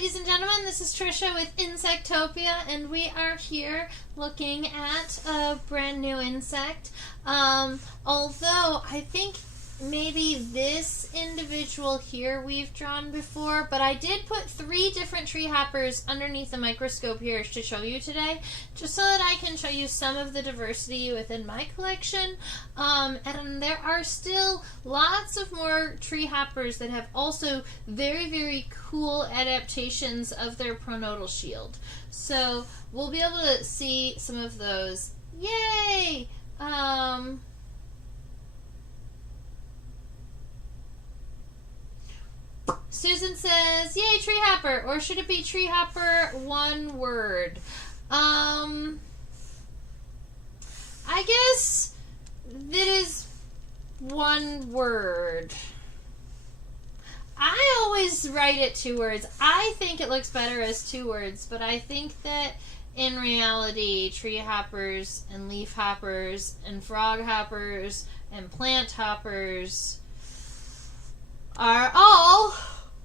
ladies and gentlemen, this is Trisha with Insectopia, and we are here looking at a brand new insect. Although I think maybe this individual here we've drawn before, but I did put 3 different tree hoppers underneath the microscope here to show you today, just so that I can show you some of the diversity within my collection. And there are still lots of more tree hoppers that have also very, very cool adaptations of their pronotal shield. So we'll be able to see some of those. Yay! Susan says, yay, tree hopper, or should it be tree hopper, one word? I guess that is one word. I always write it 2 words. I think it looks better as 2 words, but I think that in reality, tree hoppers and leaf hoppers and frog hoppers and plant hoppers are all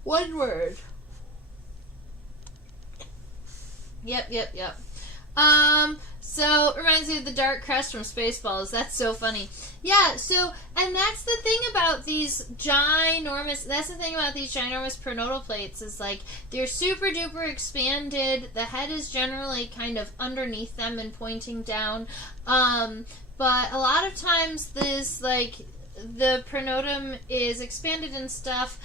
one word. Yep. So it reminds me of the Dark Crest from Spaceballs. That's so funny. Yeah, so, and that's the thing about these ginormous pronotal plates is like, they're super duper expanded. The head is generally kind of underneath them and pointing down. But a lot of times this, like, the pronotum is expanded and stuff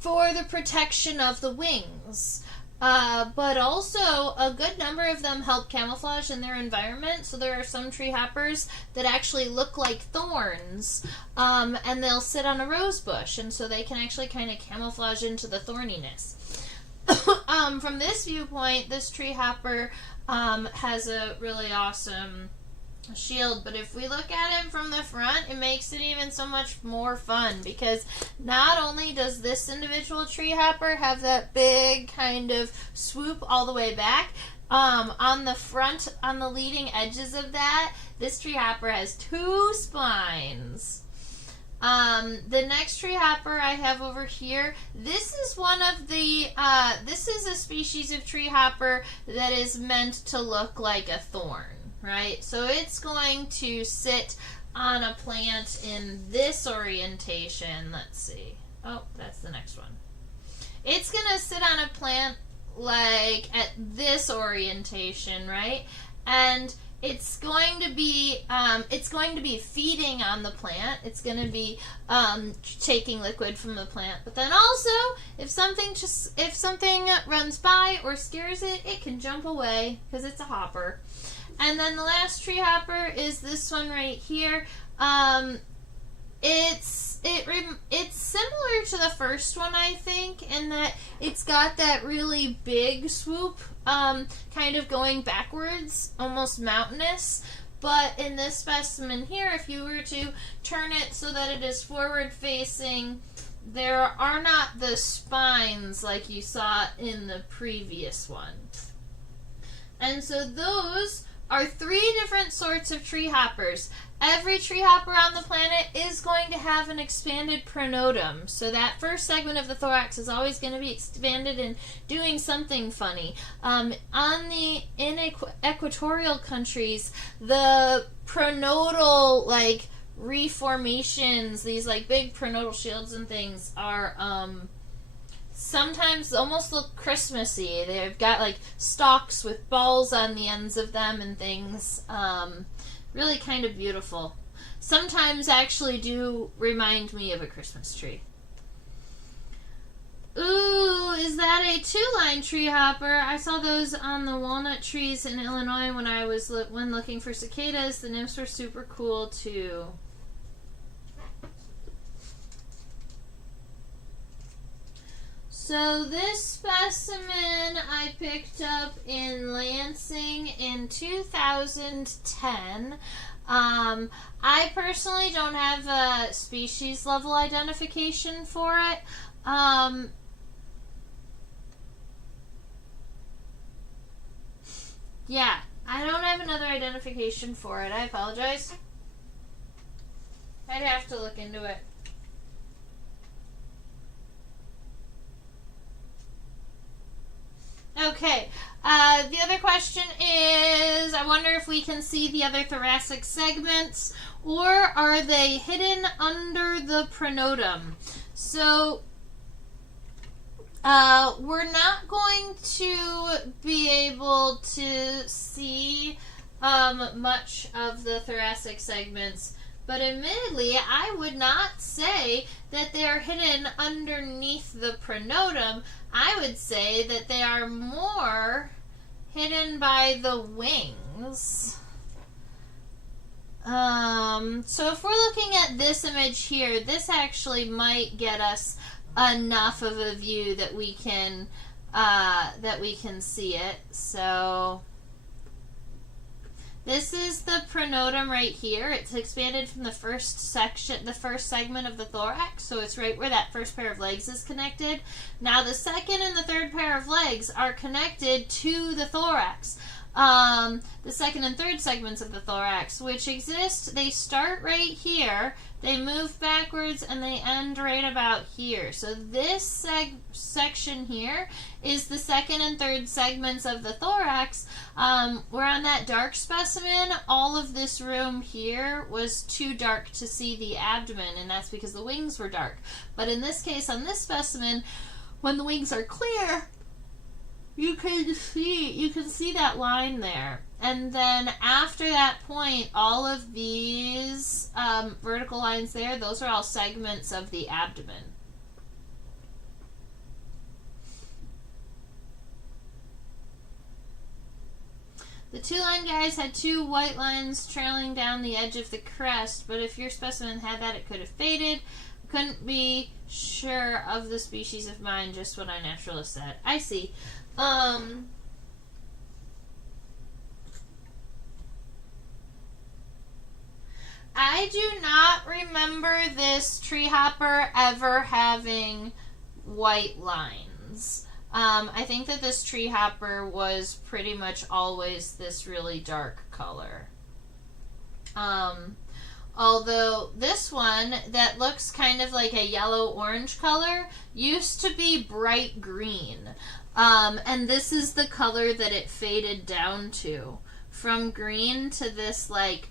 for the protection of the wings. But also, a good number of them help camouflage in their environment. So there are some tree hoppers that actually look like thorns, and they'll sit on a rose bush, and so they can actually kind of camouflage into the thorniness. From this viewpoint, this tree hopper has a really awesome shield, but if we look at it from the front, it makes it even so much more fun, because not only does this individual tree hopper have that big kind of swoop all the way back, on the front, on the leading edges of that, this tree hopper has 2 spines. The next tree hopper I have over here, this is one of the, this is a species of tree hopper that is meant to look like a thorn. Right? So it's going to sit on a plant in this orientation. Let's see. Oh, that's the next one. It's going to sit on a plant like at this orientation, right? And it's going to be feeding on the plant. It's going to be taking liquid from the plant. But then also, if something runs by or scares it, it can jump away because it's a hopper. And then the last tree hopper is this one right here. It's similar to the first one, I think, in that it's got that really big swoop, kind of going backwards, almost mountainous. But in this specimen here, if you were to turn it so that it is forward facing, there are not the spines like you saw in the previous one. And so those are 3 different sorts of tree hoppers. Every tree hopper on the planet is going to have an expanded pronotum. So that first segment of the thorax is always going to be expanded and doing something funny. In equatorial countries, the pronotal, like, reformations, these, like, big pronotal shields and things are, sometimes almost look Christmassy. They've got like stalks with balls on the ends of them and things. Really kind of beautiful. Sometimes actually do remind me of a Christmas tree. Ooh, is that a 2-line tree hopper? I saw those on the walnut trees in Illinois when looking for cicadas. The nymphs were super cool too. So this specimen I picked up in Lansing in 2010. I personally don't have a species level identification for it. Yeah, I don't have another identification for it. I apologize. I'd have to look into it. Okay. The other question is, I wonder if we can see the other thoracic segments, or are they hidden under the pronotum? So, we're not going to be able to see much of the thoracic segments, but admittedly, I would not say that they are hidden underneath the pronotum. I would say that they are more hidden by the wings. So if we're looking at this image here, this actually might get us enough of a view that we can see it. So this is the pronotum right here. It's expanded from the first segment of the thorax, so it's right where that first pair of legs is connected. Now the second and the third pair of legs are connected to the thorax. The second and third segments of the thorax, which exist, they start right here, they move backwards, and they end right about here. So this section here is the second and third segments of the thorax. Where on that dark specimen, all of this room here was too dark to see the abdomen, and that's because the wings were dark. But in this case, on this specimen, when the wings are clear, you can see that line there. And then after that point, all of these vertical lines there, those are all segments of the abdomen. The two-line guys had two white lines trailing down the edge of the crest, but if your specimen had that, it could have faded. Couldn't be sure of the species of mine, just what our naturalist said. I see. I do not remember this tree hopper ever having white lines. I think that this tree hopper was pretty much always this really dark color. Although this one that looks kind of like a yellow-orange color used to be bright green. And this is the color that it faded down to. From green to this, like,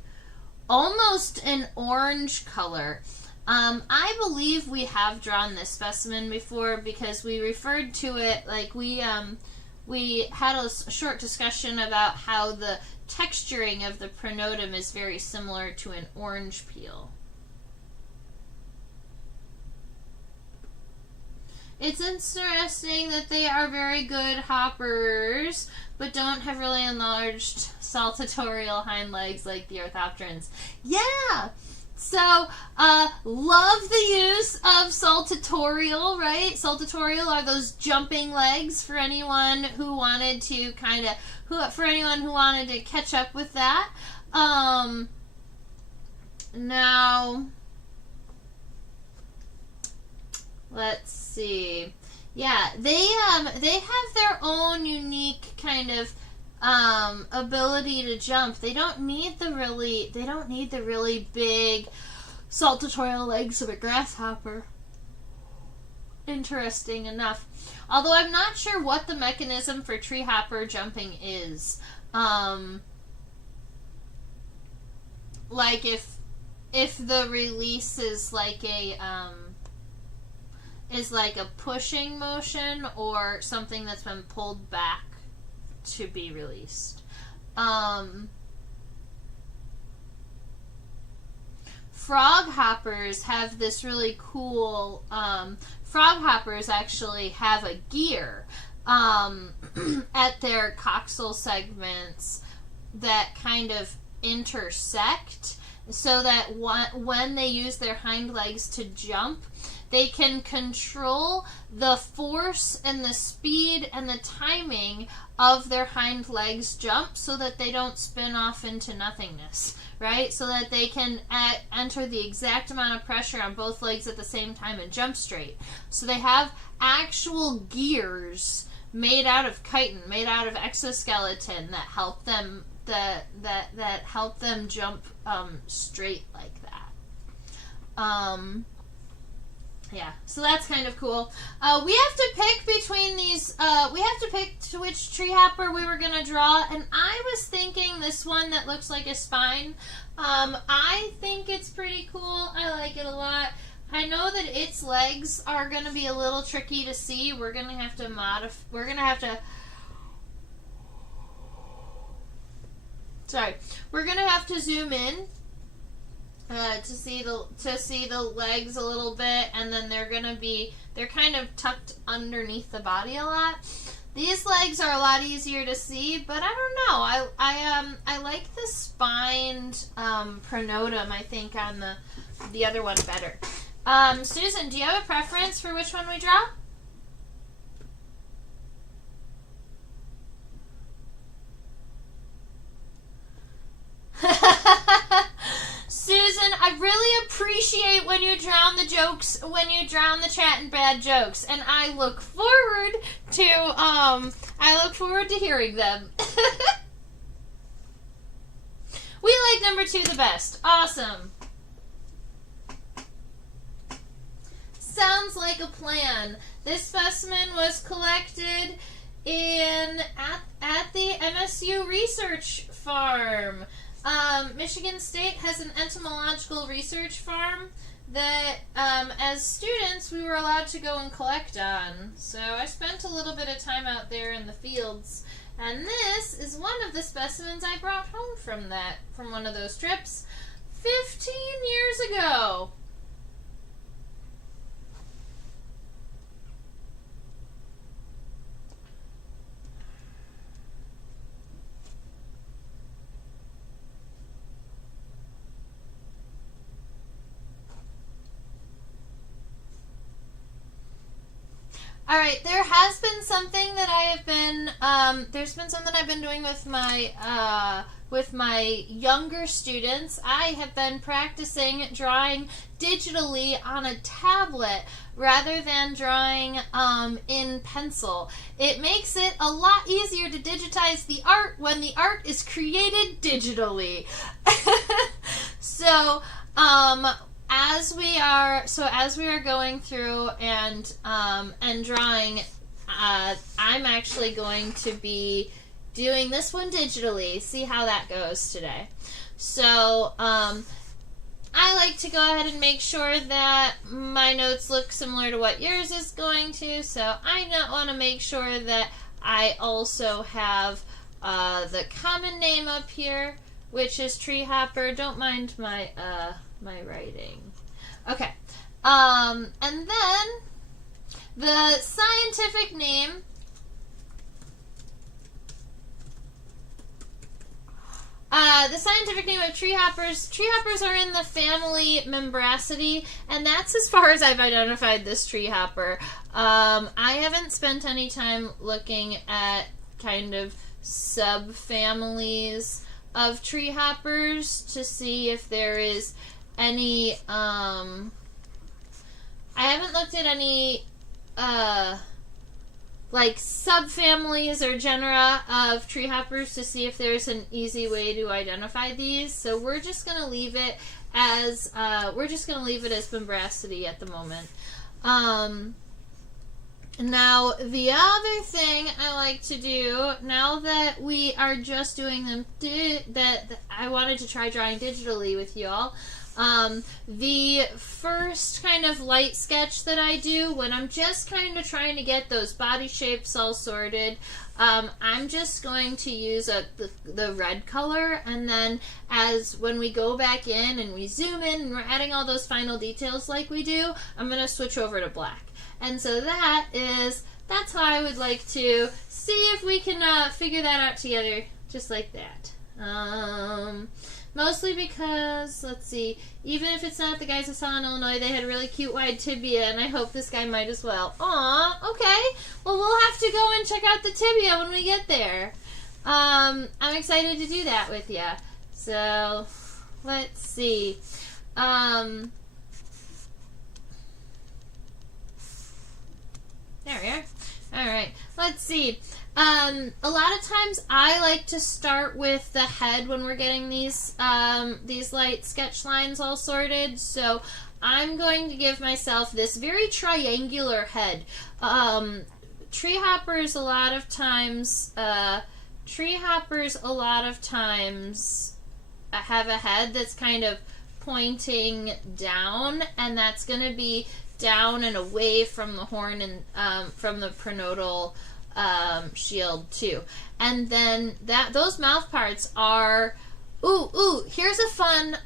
almost an orange color. I believe we have drawn this specimen before because we referred to it, like, we had a short discussion about how the texturing of the pronotum is very similar to an orange peel. It's interesting that they are very good hoppers, but don't have really enlarged saltatorial hind legs like the orthopterans. Yeah! So, love the use of saltatorial, right? Saltatorial are those jumping legs for anyone who wanted to catch up with that. Now, let's see. Yeah, they have their own unique kind of ability to jump. They don't need the really big saltatorial legs of a grasshopper. Interesting enough. Although I'm not sure what the mechanism for tree hopper jumping is. Like if the release is like a pushing motion or something that's been pulled back to be released. Frog hoppers have this really cool, frog hoppers actually have a gear at their coxal segments that kind of intersect so that when they use their hind legs to jump, they can control the force and the speed and the timing of their hind legs jump so that they don't spin off into nothingness, right? So that they can enter the exact amount of pressure on both legs at the same time and jump straight. So they have actual gears made out of chitin, made out of exoskeleton that help them that help them jump straight like that. Yeah, so that's kind of cool. We have to pick between these, we have to pick to which tree hopper we were going to draw, and I was thinking this one that looks like a spine. I think it's pretty cool. I like it a lot. I know that its legs are going to be a little tricky to see. We're going to have to we're going to have to zoom in. To see the legs a little bit, and then they're kind of tucked underneath the body a lot. These legs are a lot easier to see, but I don't know. I like the spined pronotum, I think, on the other one better. Susan, do you have a preference for which one we draw? Susan, I really appreciate when you drown the jokes, when you drown the chat in bad jokes, and I look forward to hearing them. We like number 2 the best. Awesome. Sounds like a plan. This specimen was collected at the MSU Research Farm. Michigan State has an entomological research farm that, as students, we were allowed to go and collect on. So I spent a little bit of time out there in the fields, and this is one of the specimens I brought home from one of those trips 15 years ago. All right, there has been something that I have been, there's been something I've been doing with my younger students. I have been practicing drawing digitally on a tablet rather than drawing in pencil. It makes it a lot easier to digitize the art when the art is created digitally. So, as we are going through and drawing, I'm actually going to be doing this one digitally. See how that goes today. So I like to go ahead and make sure that my notes look similar to what yours is going to. So I want to make sure that I also have the common name up here, which is tree hopper. Don't mind my my writing. Okay. And then the scientific name of tree hoppers. Tree hoppers are in the family Membracidae, and that's as far as I've identified this tree hopper. I haven't spent any time looking at kind of subfamilies of tree hoppers to see if there is any, I haven't looked at any, like subfamilies or genera of tree hoppers to see if there's an easy way to identify these. So we're just going to leave it as, Membracidae at the moment. Now, the other thing I like to do, now that we are just doing them, that I wanted to try drawing digitally with you all, the first kind of light sketch that I do, when I'm just kind of trying to get those body shapes all sorted, I'm just going to use the red color, and then when we go back in and we zoom in and we're adding all those final details like we do, I'm going to switch over to black. And so that's how I would like to see if we can figure that out together, just like that. Mostly because, let's see, even if it's not the guys I saw in Illinois, they had a really cute wide tibia, and I hope this guy might as well. Aw, okay. Well, we'll have to go and check out the tibia when we get there. I'm excited to do that with you. So, let's see. There we are. Alright, let's see. A lot of times I like to start with the head when we're getting these light sketch lines all sorted. So I'm going to give myself this very triangular head. Tree hoppers a lot of times have a head that's kind of pointing down, and that's going to be down and away from the horn and from the pronotal shield too. And then those mouth parts are here's a fun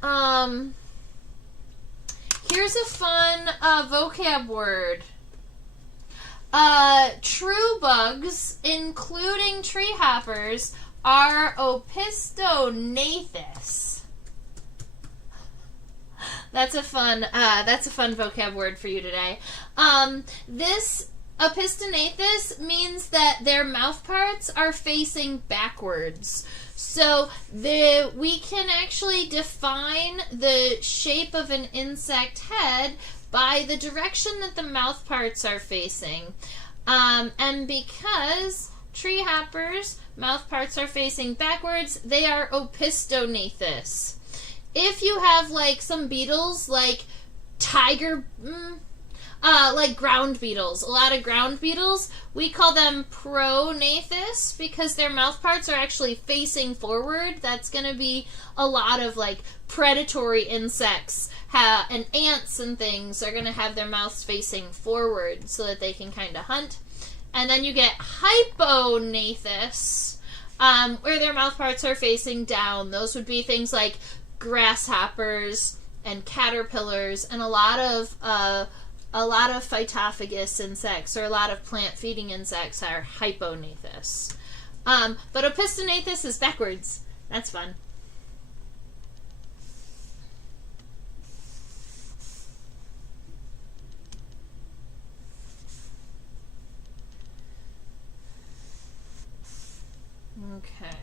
vocab word. True bugs, including tree hoppers, are opistognathous. That's a fun vocab word for you today. This opistognathous means that their mouth parts are facing backwards. So we can actually define the shape of an insect head by the direction that the mouth parts are facing. And because tree hoppers' mouth parts are facing backwards, they are opistognathous. If you have like some beetles, like like ground beetles, a lot of ground beetles, we call them prognathous because their mouth parts are actually facing forward. That's going to be a lot of like predatory insects, and ants and things are going to have their mouths facing forward so that they can kind of hunt. And then you get hypognathous, where their mouth parts are facing down. Those would be things like grasshoppers and caterpillars and a lot of phytophagous insects, or a lot of plant-feeding insects are hypognathous. But opistognathous is backwards. That's fun. Okay.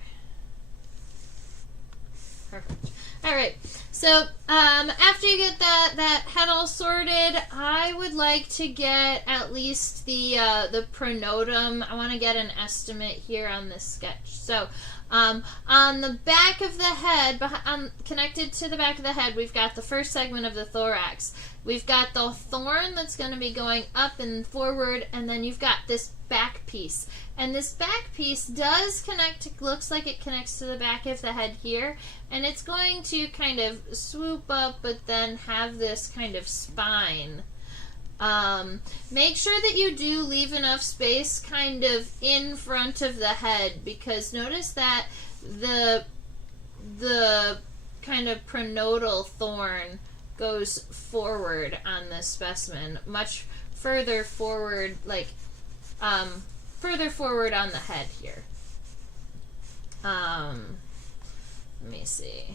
Perfect. All right. So after you get that head all sorted, I would like to get at least the pronotum. I want to get an estimate here on this sketch. So on the back of the head, connected to the back of the head, we've got the first segment of the thorax. We've got the thorn that's going to be going up and forward, and then you've got this back piece. And this back piece does connect, looks like it connects to the back of the head here, and it's going to kind of swoop up, but then have this kind of spine. Make sure that you do leave enough space kind of in front of the head, because notice that the kind of pronotal thorn goes forward on this specimen, much further forward, like further forward on the head here. Let me see.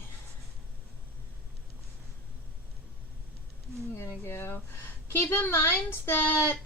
I'm gonna go. Keep in mind that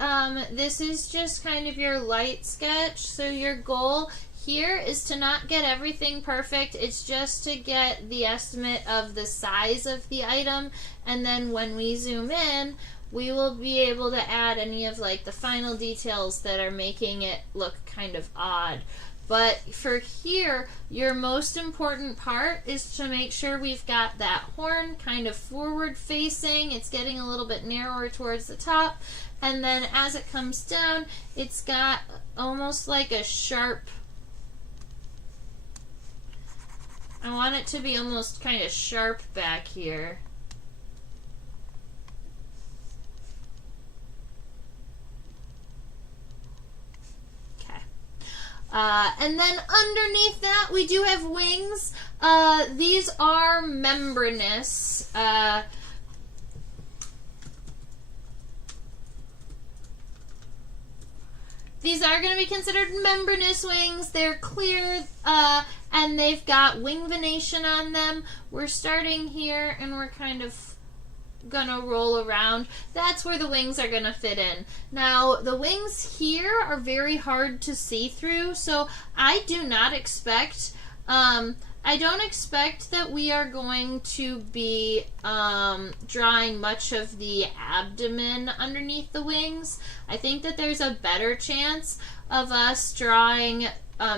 this is just kind of your light sketch, so your goal here is to not get everything perfect. It's just to get the estimate of the size of the item, and then when we zoom in, we will be able to add any of like the final details that are making it look kind of odd. But for here, your most important part is to make sure we've got that horn kind of forward facing. It's getting a little bit narrower towards the top, and then as it comes down, it's got almost like a sharp, I want it to be almost kind of sharp back here. And then underneath that, we do have wings. These are membranous. These are going to be considered membranous wings. They're clear, and they've got wing venation on them. We're starting here, and we're kind of gonna roll around. That's where the wings are gonna fit in. Now the wings here are very hard to see through, so I do not expect I don't expect that we are going to be drawing much of the abdomen underneath the wings. I think that there's a better chance of us drawing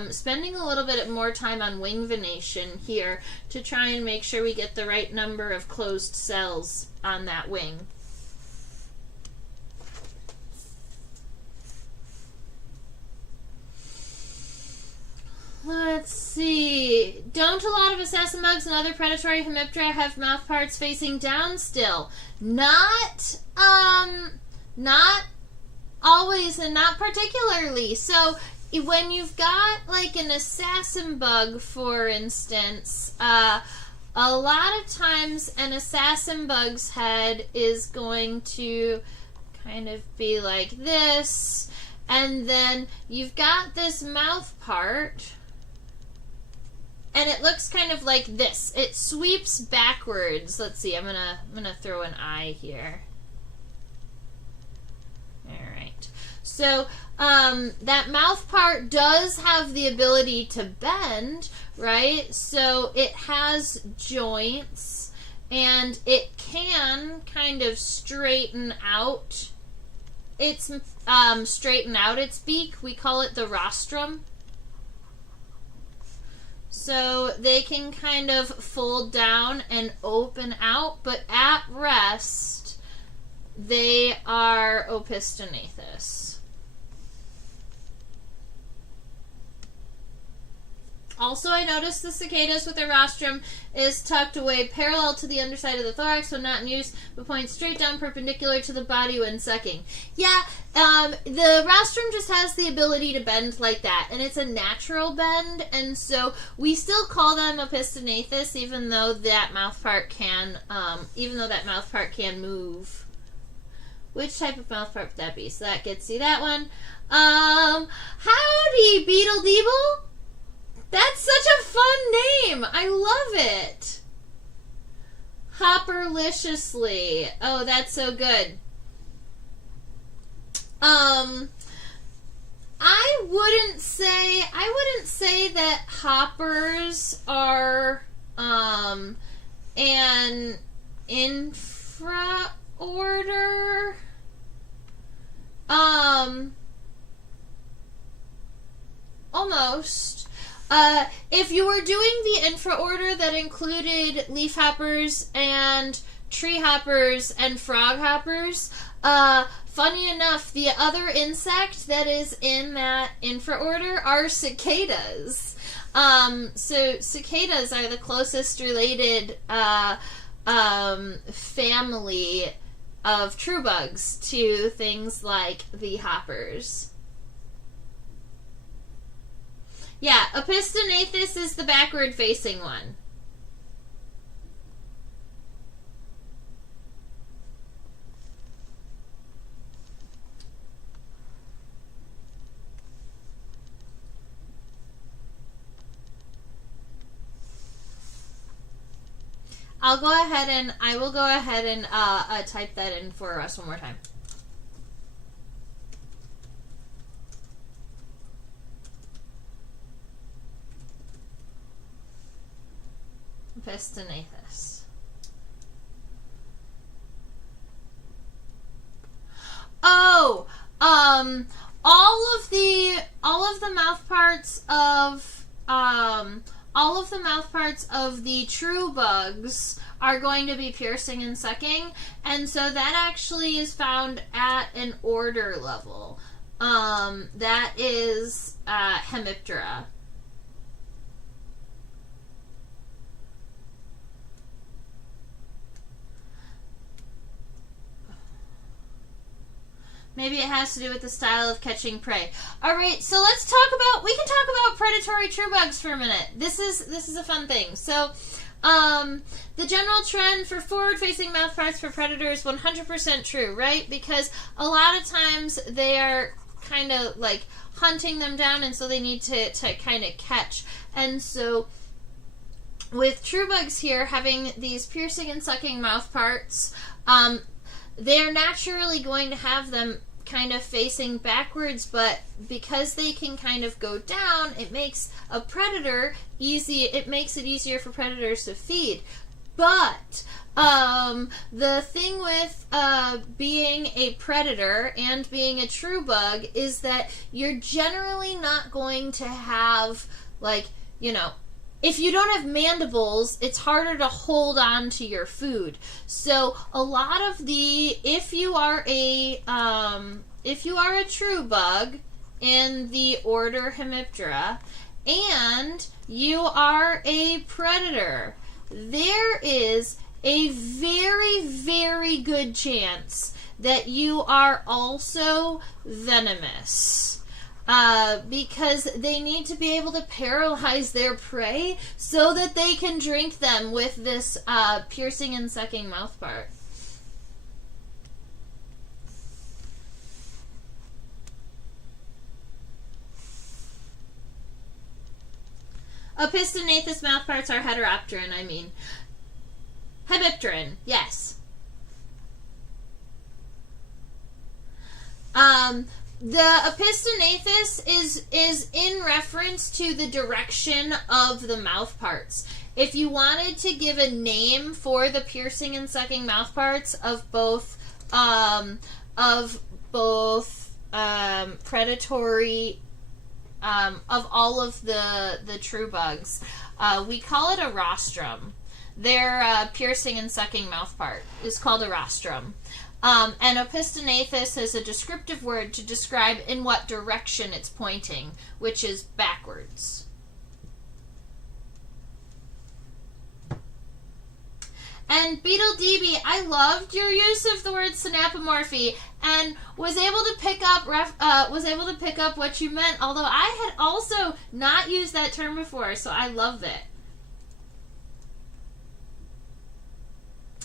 spending a little bit more time on wing venation here to try and make sure we get the right number of closed cells on that wing. let's see. Don't a lot of assassin bugs and other predatory hemiptera have mouth parts facing down still? Not always and not particularly. So when you've got like an assassin bug, for instance, a lot of times an assassin bug's head is going to kind of be like this, and then you've got this mouth part, and it looks kind of like this. It sweeps backwards. Let's see, I'm gonna throw an eye here. Alright. So that mouth part does have the ability to bend, right? So it has joints, and it can kind of straighten out its beak. We call it the rostrum. So they can kind of fold down and open out, but at rest they are opisthonathous. Also, I noticed the cicadas with their rostrum is tucked away parallel to the underside of the thorax when not in use, but points straight down perpendicular to the body when sucking. Yeah, the rostrum just has the ability to bend like that, and it's a natural bend, and so we still call them opisthonathous, even though that mouth part can, move. Which type of mouth part would that be? So that gets you that one. Howdy, Beetle Deeble. That's such a fun name. I love it. Hopperliciously. Oh, that's so good. I wouldn't say that hoppers are an infraorder. Almost. If you were doing the infraorder that included leafhoppers and tree hoppers and frog hoppers, funny enough, the other insect that is in that infraorder are cicadas. So cicadas are the closest related family of true bugs to things like the hoppers. Yeah, opisthonathous is the backward facing one. I will go ahead and type that in for us one more time. Opisthonathous. Oh, all of the mouth parts of the true bugs are going to be piercing and sucking, and so that actually is found at an order level. That is Hemiptera. Maybe it has to do with the style of catching prey. All right, so we can talk about predatory true bugs for a minute. This is a fun thing. So, the general trend for forward-facing mouth parts for predators, 100% true, right? Because a lot of times they are kind of like hunting them down, and so they need to kind of catch. And so with true bugs here having these piercing and sucking mouth parts, they're naturally going to have them kind of facing backwards, but because they can kind of go down, it makes a predator easy. It makes it easier for predators to feed. But the thing with being a predator and being a true bug is that you're generally not going to have, like, you know, if you don't have mandibles, it's harder to hold on to your food. So a lot of if you are a true bug in the order Hemiptera, and you are a predator, there is a very, very good chance that you are also venomous. Because they need to be able to paralyze their prey so that they can drink them with this piercing and sucking mouth part. Opisthonathus mouthparts are heteropteran, I mean. Hemipteran, yes. The opisthonathus is in reference to the direction of the mouth parts. If you wanted to give a name for the piercing and sucking mouth parts of both predatory of all of the true bugs, we call it a rostrum. Their piercing and sucking mouth part is called a rostrum. And opisthonathus is a descriptive word to describe in what direction it's pointing, which is backwards. And Beetle DB, I loved your use of the word synapomorphy and was able to pick up what you meant, although I had also not used that term before, so I love it.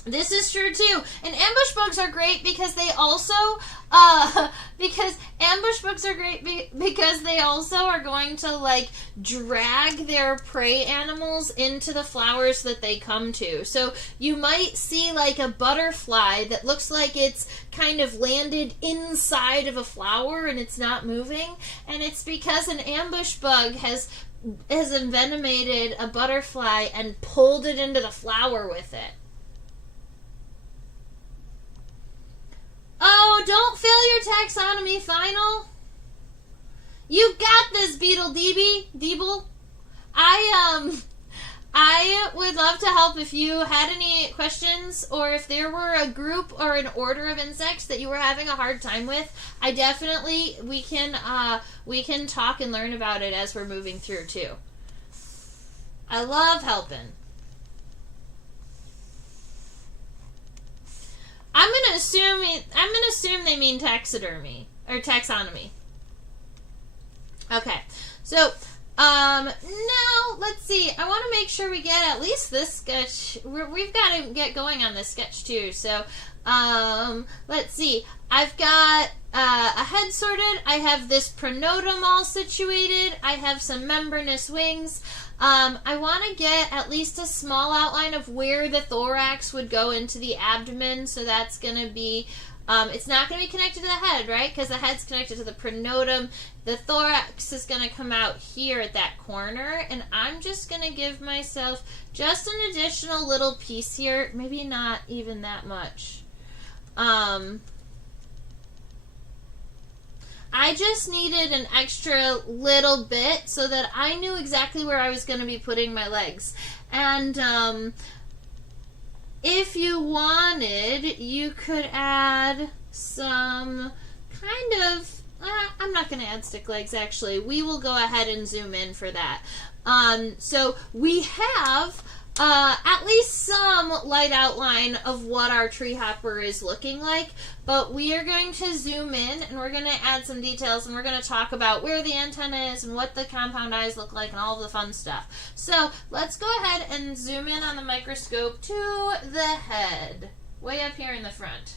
This is true too. And ambush bugs are great because they also are going to like drag their prey animals into the flowers that they come to. So you might see like a butterfly that looks like it's kind of landed inside of a flower and it's not moving, and it's because an ambush bug has envenomated a butterfly and pulled it into the flower with it. Oh, don't fail your taxonomy final. You got this, Beetle Deeble. I would love to help if you had any questions, or if there were a group or an order of insects that you were having a hard time with. I definitely we can talk and learn about it as we're moving through too. I love helping. I'm gonna assume they mean taxidermy or taxonomy. Okay, so now let's see. I want to make sure we get at least this sketch. We've got to get going on this sketch too. So let's see. I've got a head sorted. I have this pronotum all situated. I have some membranous wings. I want to get at least a small outline of where the thorax would go into the abdomen. So that's going to be, it's not going to be connected to the head, right? Because the head's connected to the pronotum. The thorax is going to come out here at that corner. And I'm just going to give myself just an additional little piece here. Maybe not even that much. I just needed an extra little bit so that I knew exactly where I was going to be putting my legs. And if you wanted, you could add some kind of... I'm not going to add stick legs, actually. We will go ahead and zoom in for that. So we have... at least some light outline of what our tree hopper is looking like, but we are going to zoom in and we're going to add some details, and we're going to talk about where the antenna is and what the compound eyes look like and all of the fun stuff. So let's go ahead and zoom in on the microscope to the head, way up here in the front.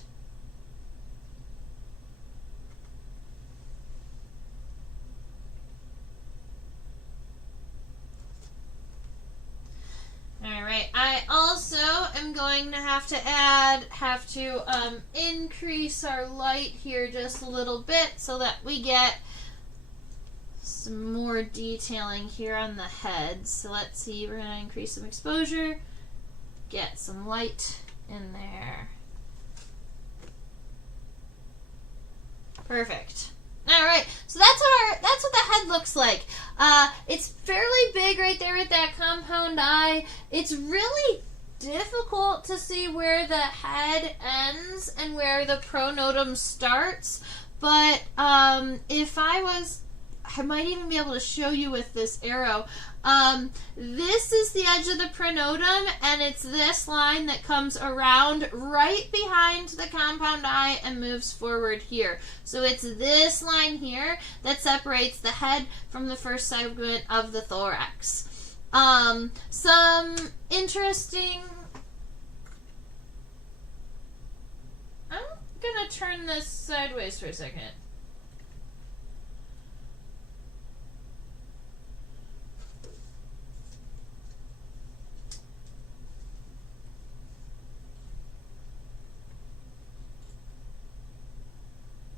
Alright, I also am going to have to increase our light here just a little bit so that we get some more detailing here on the head. So let's see, we're going to increase some exposure, get some light in there. Perfect. All right, so that's what the head looks like. It's fairly big right there with that compound eye. It's really difficult to see where the head ends and where the pronotum starts. But if I was I might even be able to show you with this arrow. This is the edge of the pronotum, and it's this line that comes around right behind the compound eye and moves forward here. So it's this line here that separates the head from the first segment of the thorax. Some interesting... I'm gonna turn this sideways for a second.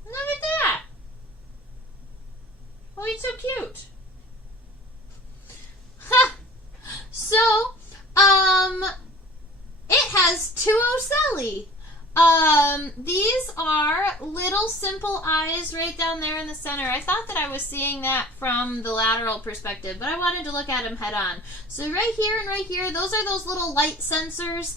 Look at that! Oh, he's so cute. So, it has two ocelli. These are little simple eyes right down there in the center. I thought that I was seeing that from the lateral perspective, but I wanted to look at them head on. So right here and right here, those are those little light sensors.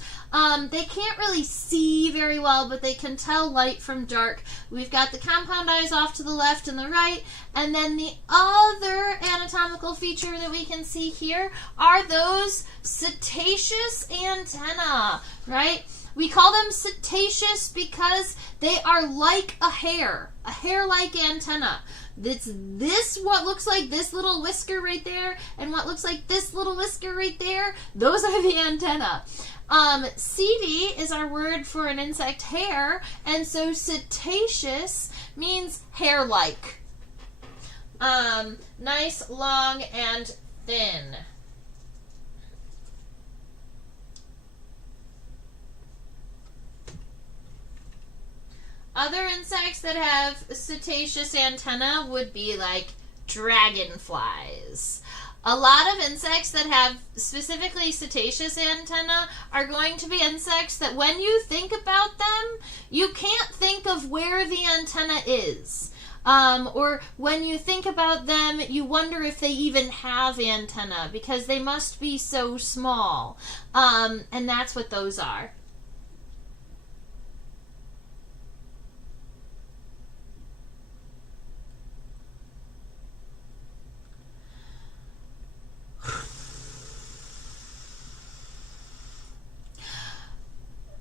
They can't really see very well, but they can tell light from dark. We've got the compound eyes off to the left and the right, and then the other anatomical feature that we can see here are those cetaceous antennae, right? We call them cetaceous because they are like a hair-like antenna. This what looks like this little whisker right there, and what looks like this little whisker right there, those are the antenna. CD is our word for an insect hair, and so cetaceous means hair-like. Nice, long, and thin. Other insects that have cetaceous antennae would be like dragonflies. A lot of insects that have specifically cetaceous antennae are going to be insects that when you think about them, you can't think of where the antenna is. Or when you think about them, you wonder if they even have antenna because they must be so small. And that's what those are.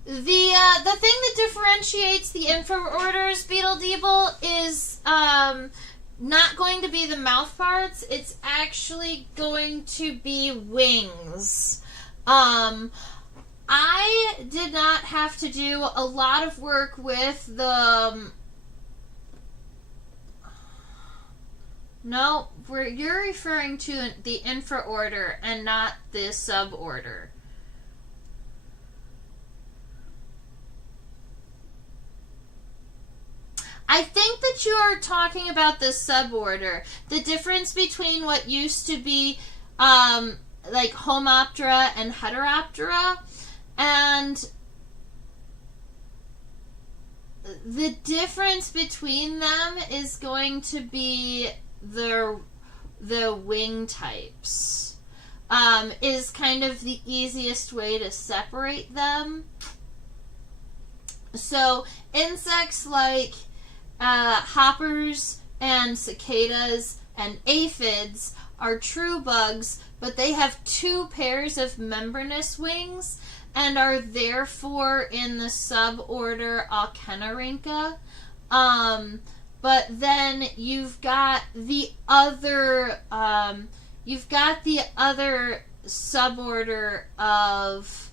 The thing that differentiates the infraorders Beetle Deeble is not going to be the mouth parts. It's actually going to be wings. I did not have to do a lot of work with the... No, you're referring to the infraorder and not the suborder. I think that you are talking about the suborder. The difference between what used to be like Homoptera and Heteroptera, and the difference between them is going to be the wing types. Is kind of the easiest way to separate them. So insects like hoppers and cicadas and aphids are true bugs, but they have two pairs of membranous wings and are therefore in the suborder Auchenorhyncha. But then you've got the other suborder of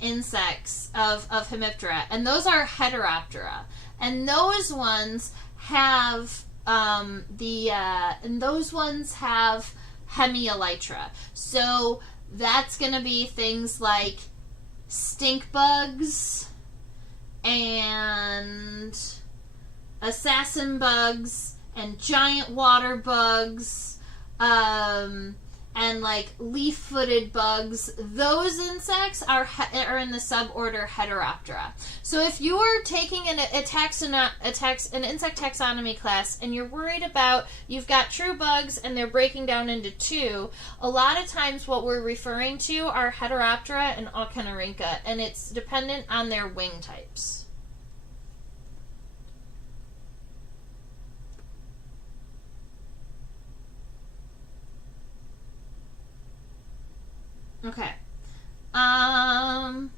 insects of Hemiptera, and those are Heteroptera. And those ones have hemielytra. So that's going to be things like stink bugs and assassin bugs and giant water bugs, and like leaf-footed bugs. Those insects are in the suborder Heteroptera. So if you are taking an insect taxonomy class and you're worried about, you've got true bugs and they're breaking down into two, a lot of times what we're referring to are Heteroptera and Auchenorhyncha, and it's dependent on their wing types. Okay. I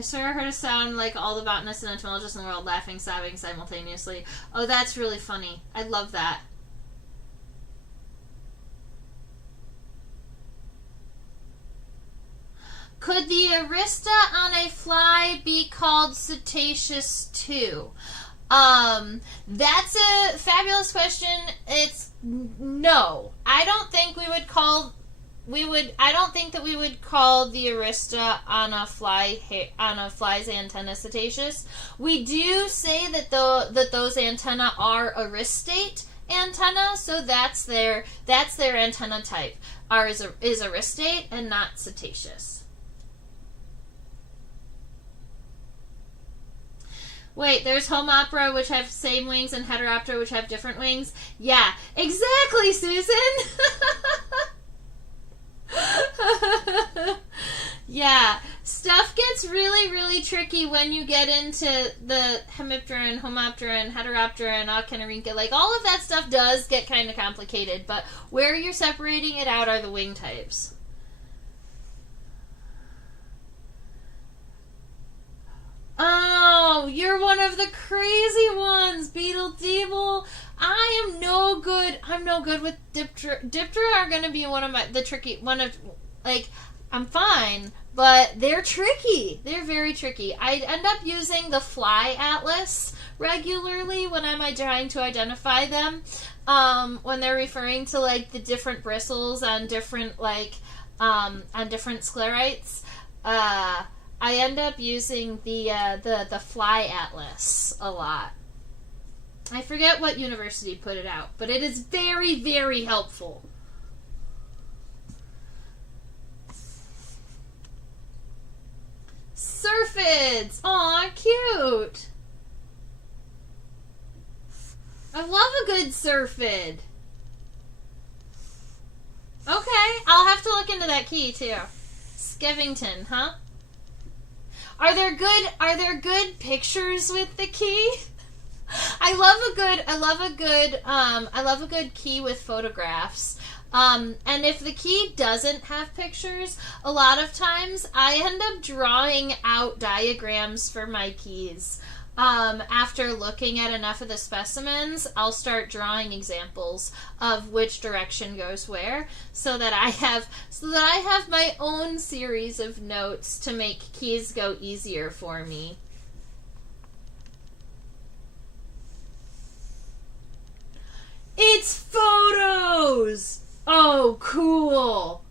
swear I heard a sound like all the botanists and entomologists in the world laughing, sobbing simultaneously. Oh, that's really funny. I love that. Could the arista on a fly be called cetaceous too? That's a fabulous question. It's no. I don't think we would call I don't think that we would call the arista on a fly's antenna cetaceous. We do say that that those antenna are aristate antenna, so that's their antenna type. Ours is aristate and not cetaceous. Wait, there's Homoptera, which have same wings, and Heteroptera, which have different wings. Yeah, exactly, Susan! Yeah, stuff gets really, really tricky when you get into the Hemiptera and Homoptera and Heteroptera and Auchenarynca. Like, all of that stuff does get kind of complicated, but where you're separating it out are the wing types. Oh, you're one of the crazy ones, Beetle Deeble. I am no good. I'm no good with Diptera. Diptera are going to be I'm fine, but they're tricky. They're very tricky. I end up using the fly atlas regularly when I'm trying to identify them. When they're referring to like the different bristles on different sclerites. I end up using the fly atlas a lot. I forget what university put it out, but it is very, very helpful. Surfids! Aw, cute! I love a good surfid. Okay, I'll have to look into that key too. Skevington, huh? Are there good pictures with the key? I love a good key with photographs. And if the key doesn't have pictures, a lot of times I end up drawing out diagrams for my keys. After looking at enough of the specimens, I'll start drawing examples of which direction goes where, so that I have my own series of notes to make keys go easier for me. It's photos! Oh, cool!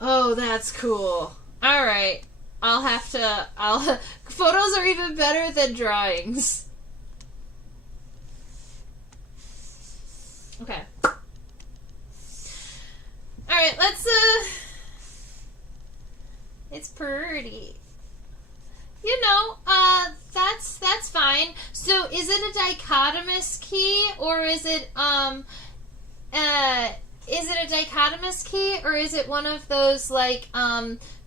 Oh, that's cool. Alright. Photos are even better than drawings. Okay. Alright, let's, it's pretty. You know, that's fine. So, is it a dichotomous key, or is it a dichotomous key, or is it one of those, like,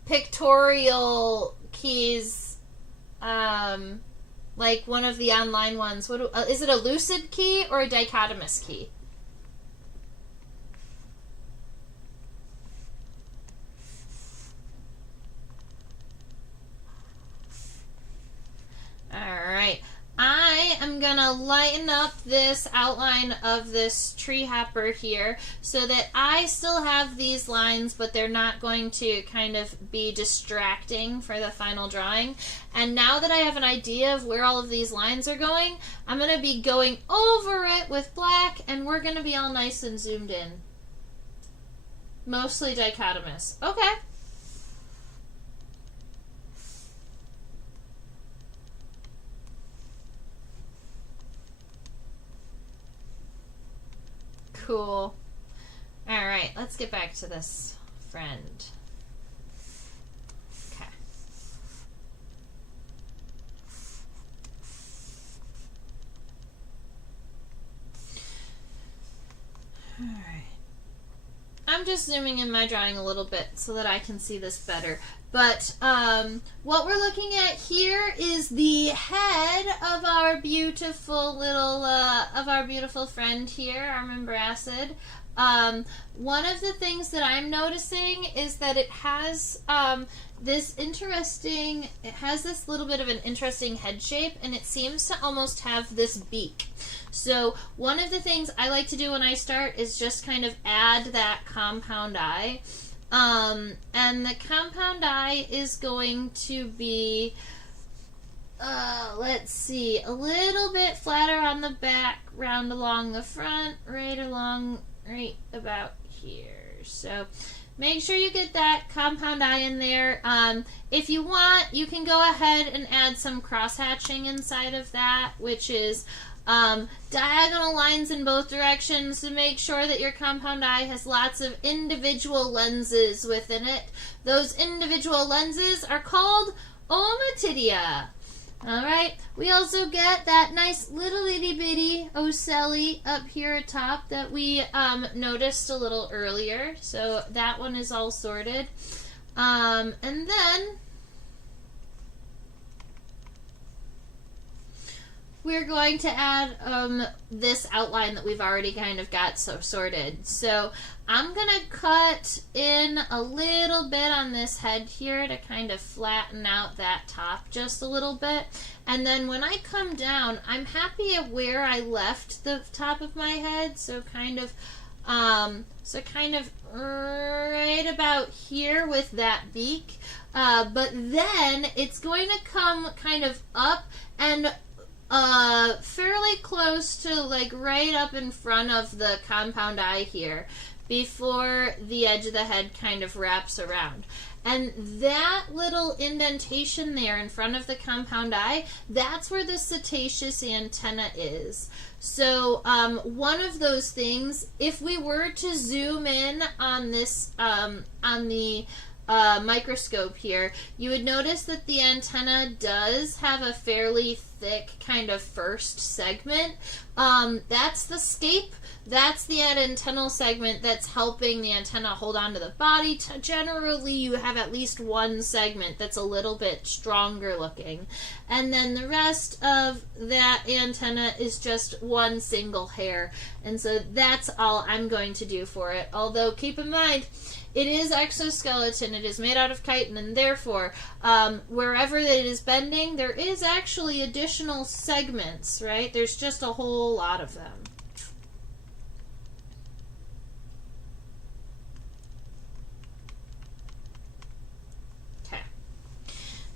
pictorial keys, like one of the online ones? Is it a lucid key or a dichotomous key? Alright, I am gonna lighten up this outline of this tree hopper here so that I still have these lines, but they're not going to kind of be distracting for the final drawing. And now that I have an idea of where all of these lines are going, I'm gonna be going over it with black, and we're gonna be all nice and zoomed in. Mostly dichotomous. Okay. Cool. Alright, let's get back to this friend. Okay. Alright. I'm I'm just zooming in my drawing a little bit so that I can see this better. But what we're looking at here is the head of our beautiful little, of our beautiful friend here, our Membracid. One of the things that I'm noticing is that it has this little bit of an interesting head shape, and it seems to almost have this beak. So one of the things I like to do when I start is just kind of add that compound eye. And the compound eye is going to be, let's see, a little bit flatter on the back, round along the front, right about here. So make sure you get that compound eye in there. If you want, you can go ahead and add some cross-hatching inside of that, which is diagonal lines in both directions to make sure that your compound eye has lots of individual lenses within it. Those individual lenses are called ommatidia. Alright, we also get that nice little itty bitty ocelli up here at top that we noticed a little earlier. So that one is all sorted. And then we're going to add this outline that we've already kind of got so sorted. So I'm going to cut in a little bit on this head here to kind of flatten out that top just a little bit. And then when I come down, I'm happy at where I left the top of my head. So kind of right about here with that beak. But then it's going to come kind of up and fairly close to like right up in front of the compound eye here before the edge of the head kind of wraps around. And that little indentation there in front of the compound eye, that's where the cetaceous antenna is. So one of those things, if we were to zoom in on this, on the microscope here, you would notice that the antenna does have a fairly thick kind of first segment. That's the scape. That's the antennal segment that's helping the antenna hold on to the body. Generally, you have at least one segment that's a little bit stronger looking. And then the rest of that antenna is just one single hair. And so that's all I'm going to do for it. Although, keep in mind, it is exoskeleton, it is made out of chitin, and therefore, wherever it is bending, there is actually additional segments, right? There's just a whole lot of them. Okay.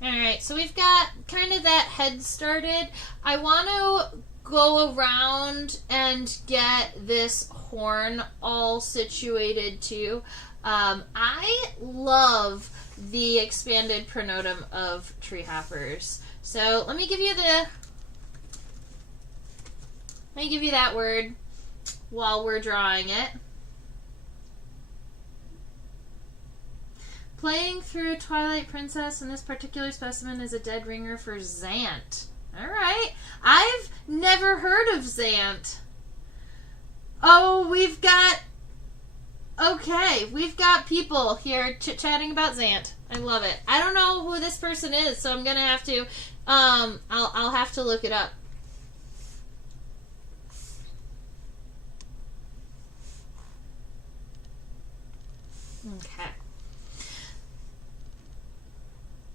Alright, so we've got kind of that head started. I want to go around and get this horn all situated too. I love the expanded pronotum of treehoppers. So let me give you that word while we're drawing it. Playing through Twilight Princess, and this particular specimen is a dead ringer for Zant. Alright. I've never heard of Zant. Oh, we've got people here chit-chatting about Zant. I love it. I don't know who this person is, so I'm gonna have to, I'll have to look it up. Okay.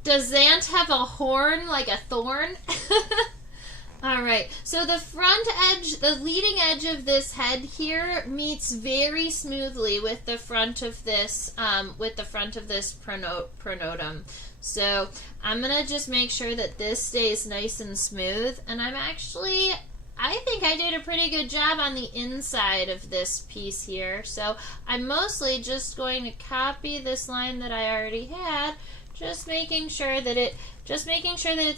Does Zant have a horn like a thorn? Alright, so the front edge, the leading edge of this head here meets very smoothly with the front of this, pronotum. So I'm going to just make sure that this stays nice and smooth, and I think I did a pretty good job on the inside of this piece here. So I'm mostly just going to copy this line that I already had, just making sure that it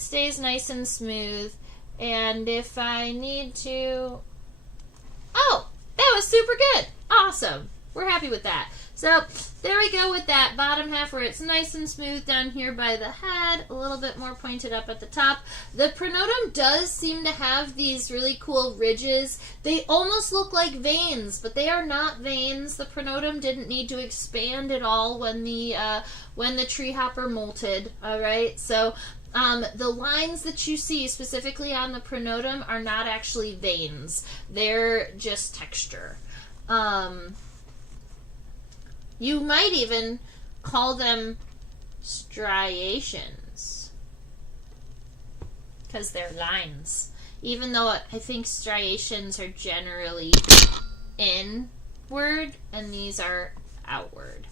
stays nice and smooth. And if I need to... Oh, that was super good. Awesome. We're happy with that. So there we go with that bottom half where it's nice and smooth down here by the head, a little bit more pointed up at the top. The pronotum does seem to have these really cool ridges. They almost look like veins, but they are not veins. The pronotum didn't need to expand at all when the tree hopper molted. All right, so the lines that you see specifically on the pronotum are not actually veins. They're just texture. You might even call them striations because they're lines. Even though I think striations are generally inward and these are outward.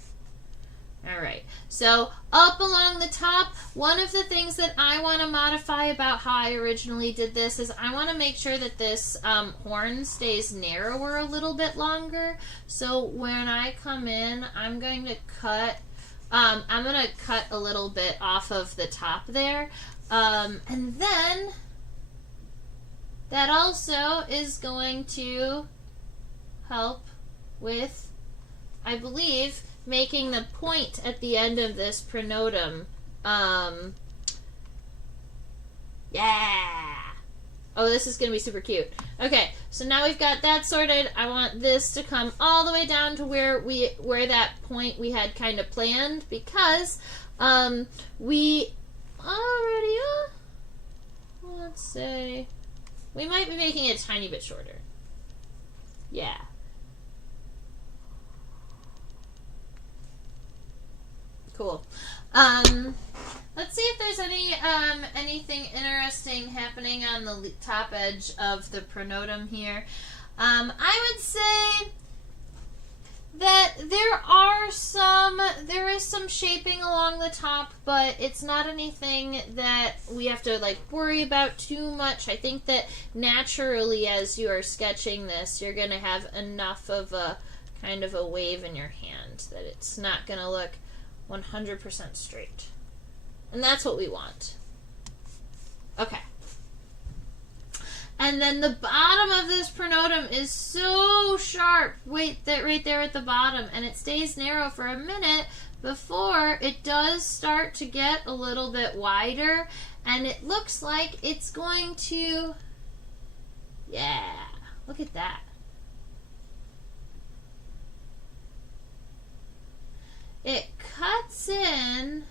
Alright, so up along the top, one of the things that I want to modify about how I originally did this is I want to make sure that this horn stays narrower a little bit longer. So when I come in, I'm going to cut a little bit off of the top there. And then that also is going to help with, I believe, making the point at the end of this pronotum. Yeah! Oh, this is going to be super cute. Okay, so now we've got that sorted. I want this to come all the way down to where that point we had kind of planned, because we already, let's say, we might be making it a tiny bit shorter. Yeah. Cool. Let's see if there's anything interesting happening on the top edge of the pronotum here. I would say that there is some shaping along the top, but it's not anything that we have to worry about too much. I think that naturally, as you are sketching this, you're going to have enough of a kind of a wave in your hand that it's not going to look 100% straight. And that's what we want. Okay. And then the bottom of this pronotum is so sharp. Wait, that right there at the bottom. And it stays narrow for a minute before it does start to get a little bit wider. And it looks like it's going to... Yeah. Look at that. It cuts in,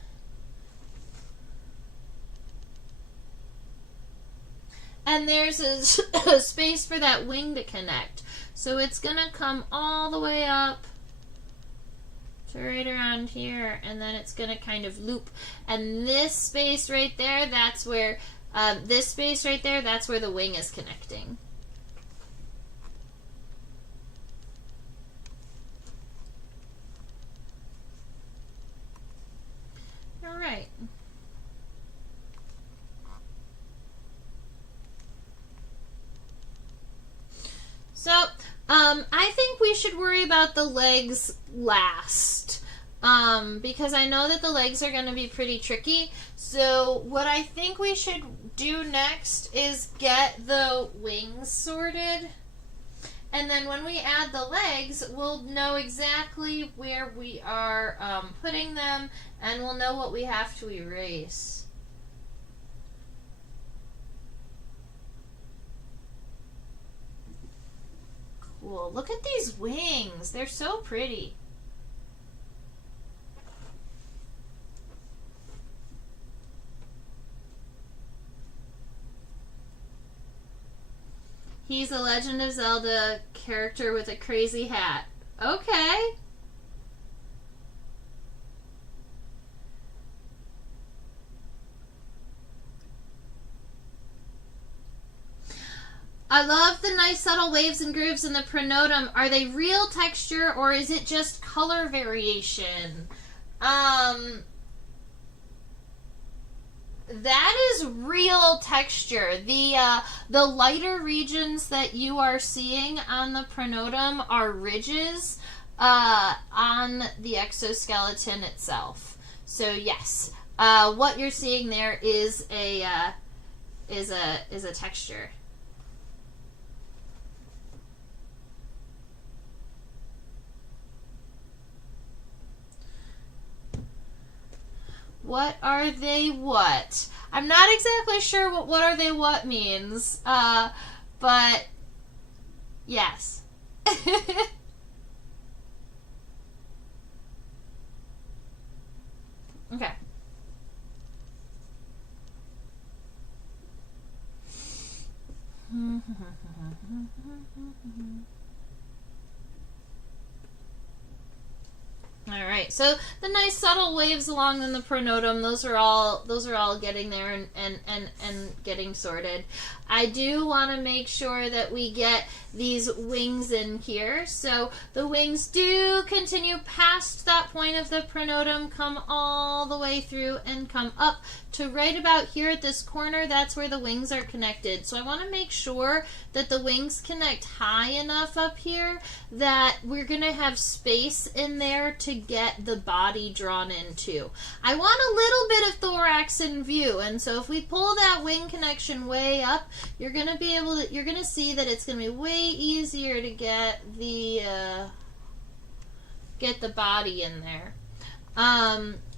and there's a space for that wing to connect. So it's going to come all the way up to right around here, and then it's going to kind of loop. And this space right there, that's where the wing is connecting. Alright. So, I think we should worry about the legs last. Because I know that the legs are going to be pretty tricky. So, what I think we should do next is get the wings sorted. And then when we add the legs, we'll know exactly where we are putting them, and we'll know what we have to erase. Cool. Look at these wings. They're so pretty. He's a Legend of Zelda character with a crazy hat. Okay. I love the nice subtle waves and grooves in the pronotum. Are they real texture or is it just color variation? That is real texture. The lighter regions that you are seeing on the pronotum are ridges on the exoskeleton itself. So yes, what you're seeing there is a texture. What are they what? I'm not exactly sure what are they what means, but yes. Okay. All right, so the nice subtle waves along in the pronotum, those are all getting there and getting sorted. I do want to make sure that we get these wings in here. So the wings do continue past that point of the pronotum, come all the way through and come up to right about here at this corner. That's where the wings are connected. So I want to make sure that the wings connect high enough up here that we're going to have space in there to get the body drawn into. I want a little bit of thorax in view, and so if we pull that wing connection way up, you're going to see that it's going to be way easier to get the body in there.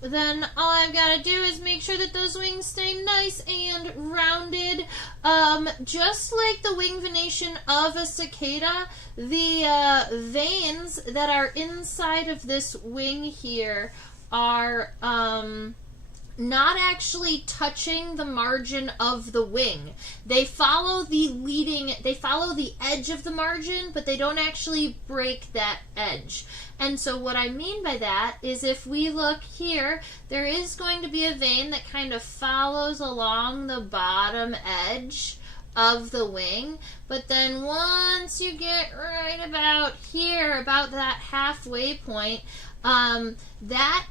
Then all I've got to do is make sure that those wings stay nice and rounded. Just like the wing venation of a cicada, the veins that are inside of this wing here are not actually touching the margin of the wing. They follow the edge of the margin, but they don't actually break that edge. And so what I mean by that is if we look here, there is going to be a vein that kind of follows along the bottom edge of the wing, but then once you get right about here, about that halfway point, that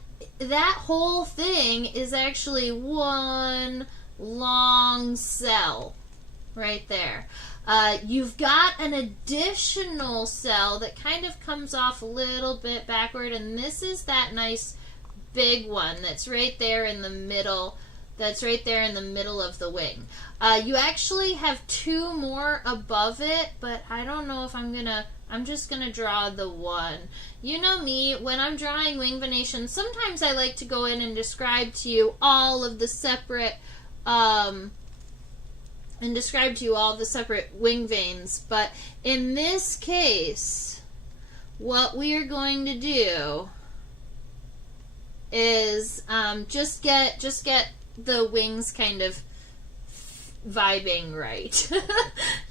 whole thing is actually one long cell right there. You've got an additional cell that kind of comes off a little bit backward, and this is that nice big one that's right there in the middle. That's right there in the middle of the wing. You actually have two more above it, but I don't know if I'm just gonna draw the one. You know me, when I'm drawing wing venations, sometimes I like to go in and describe to you all of the separate wing veins. But in this case, what we are going to do is just get the wings kind of vibing right,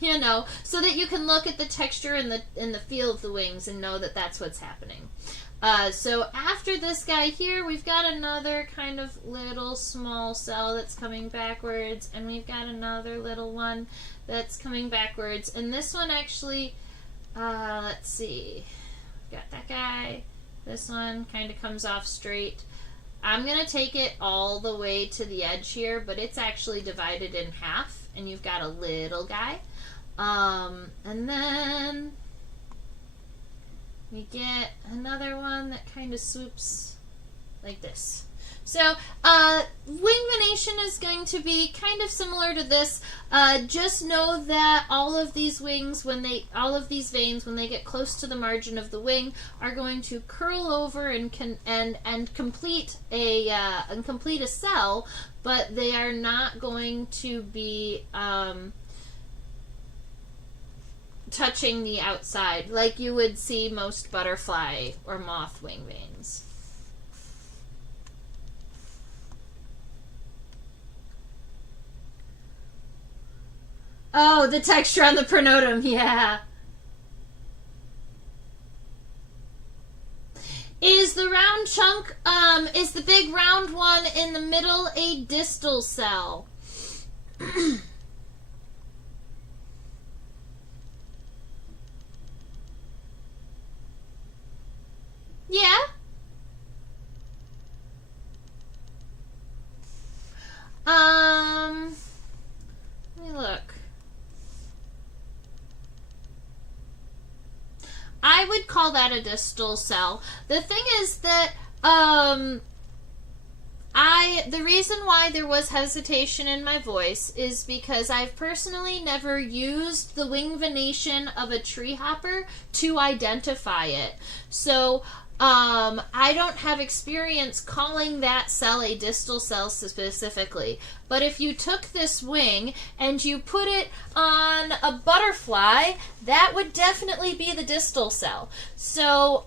you know, so that you can look at the texture and the feel of the wings and know that that's what's happening. So after this guy here, we've got another kind of little small cell that's coming backwards, and we've got another little one that's coming backwards, and this one actually, let's see, we've got that guy, this one kind of comes off straight. I'm going to take it all the way to the edge here, but it's actually divided in half, and you've got a little guy. And then we get another one that kind of swoops like this. So, wing venation is going to be kind of similar to this. Just know that all of these veins, when they get close to the margin of the wing, are going to curl over and complete a cell, but they are not going to be touching the outside like you would see most butterfly or moth wing veins. Oh, the texture on the pronotum, yeah. Is the round chunk, is the big round one in the middle a distal cell? Yeah? Let me look. I would call that a distal cell. The thing is that the reason why there was hesitation in my voice is because I've personally never used the wing venation of a tree hopper to identify it. So I don't have experience calling that cell a distal cell specifically. But if you took this wing and you put it on a butterfly, that would definitely be the distal cell. So,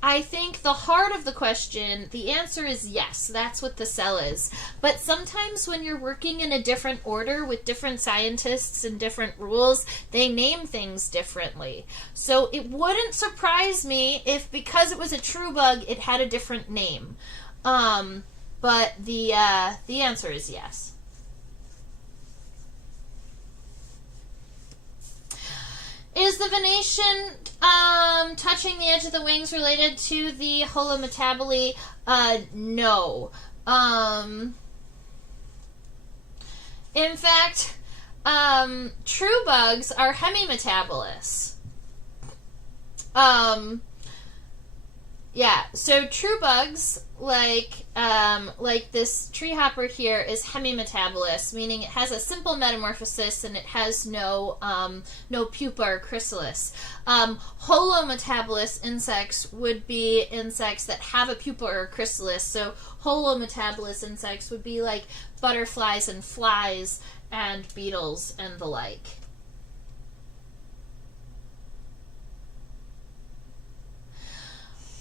I think the heart of the question, the answer is yes, that's what the cell is. But sometimes when you're working in a different order with different scientists and different rules, they name things differently. So it wouldn't surprise me if, because it was a true bug, it had a different name. But the answer is yes. Is the venation touching the edge of the wings related to the holometabole? No. In fact, true bugs are hemimetabolists. Yeah, so true bugs, like this tree hopper here, is hemimetabolist, meaning it has a simple metamorphosis and it has no pupa or chrysalis. Holometabolist insects would be insects that have a pupa or a chrysalis. So holometabolist insects would be like butterflies and flies and beetles and the like.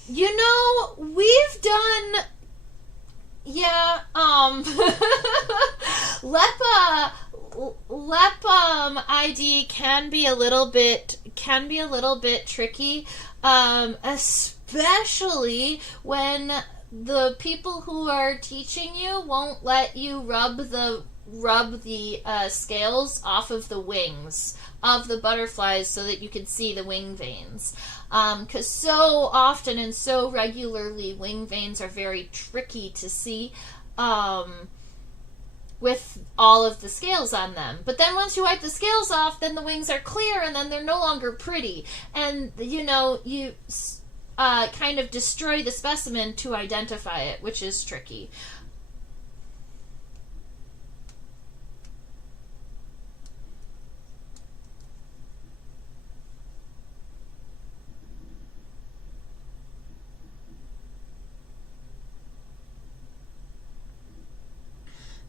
You know, we've done, yeah, lep ID can be a little bit tricky, especially when the people who are teaching you won't let you rub the scales off of the wings of the butterflies so that you can see the wing veins. Because so often and so regularly wing veins are very tricky to see with all of the scales on them. But then once you wipe the scales off, then the wings are clear and then they're no longer pretty. And, you know, you kind of destroy the specimen to identify it, which is tricky.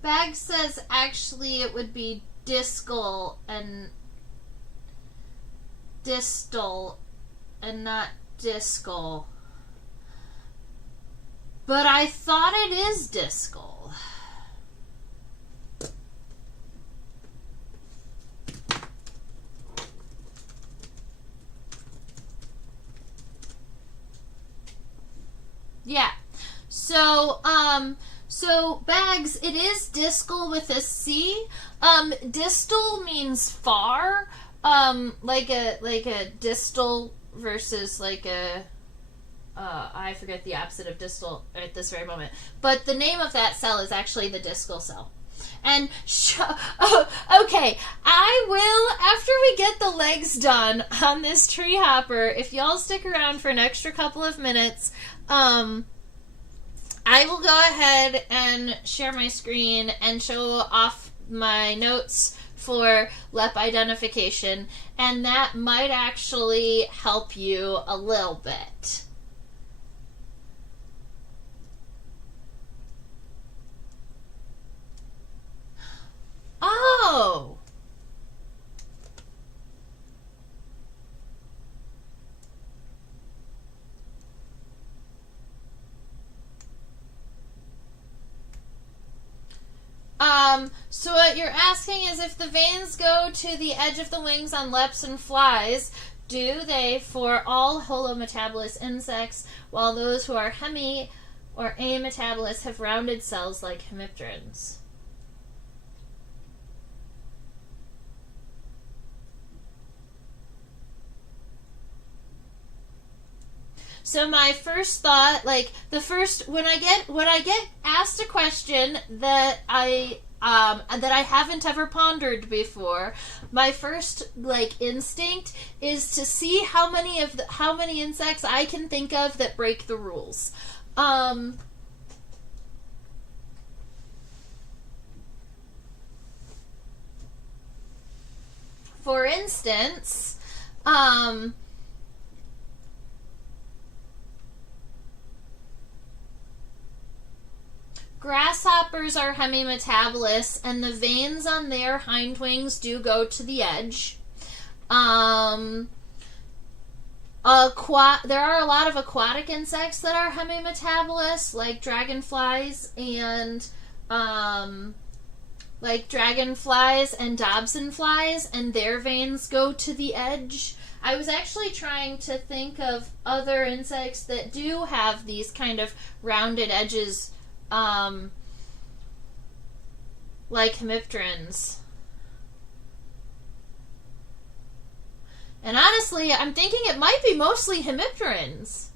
Bag says actually it would be distal and not discal. But I thought it is discal. Yeah. So bags, it is discal with a C. Distal means far. Like a distal versus like a I forget the opposite of distal at this very moment. But the name of that cell is actually the discal cell. And okay, I will, after we get the legs done on this tree hopper, if y'all stick around for an extra couple of minutes, I will go ahead and share my screen and show off my notes for LEP identification, and that might actually help you a little bit. Oh! So what you're asking is if the veins go to the edge of the wings on leps and flies, do they for all holometabolist insects, while those who are hemi or ametabolists have rounded cells like hemipterans? So my first thought, like when I get asked a question that I haven't ever pondered before, my first instinct is to see how many insects I can think of that break the rules. For instance, grasshoppers are hemimetabolists, and the veins on their hind wings do go to the edge. There are a lot of aquatic insects that are hemimetabolists, like dragonflies and dobsonflies, and their veins go to the edge. I was actually trying to think of other insects that do have these kind of rounded edges, like hemipterans. And honestly, I'm thinking it might be mostly hemipterans.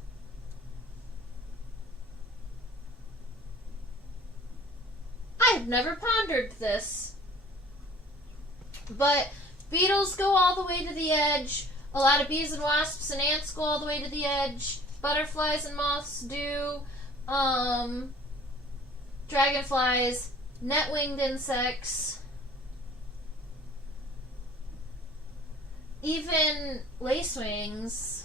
I have never pondered this. But beetles go all the way to the edge. A lot of bees and wasps and ants go all the way to the edge. Butterflies and moths do. Dragonflies, net-winged insects. Even lacewings.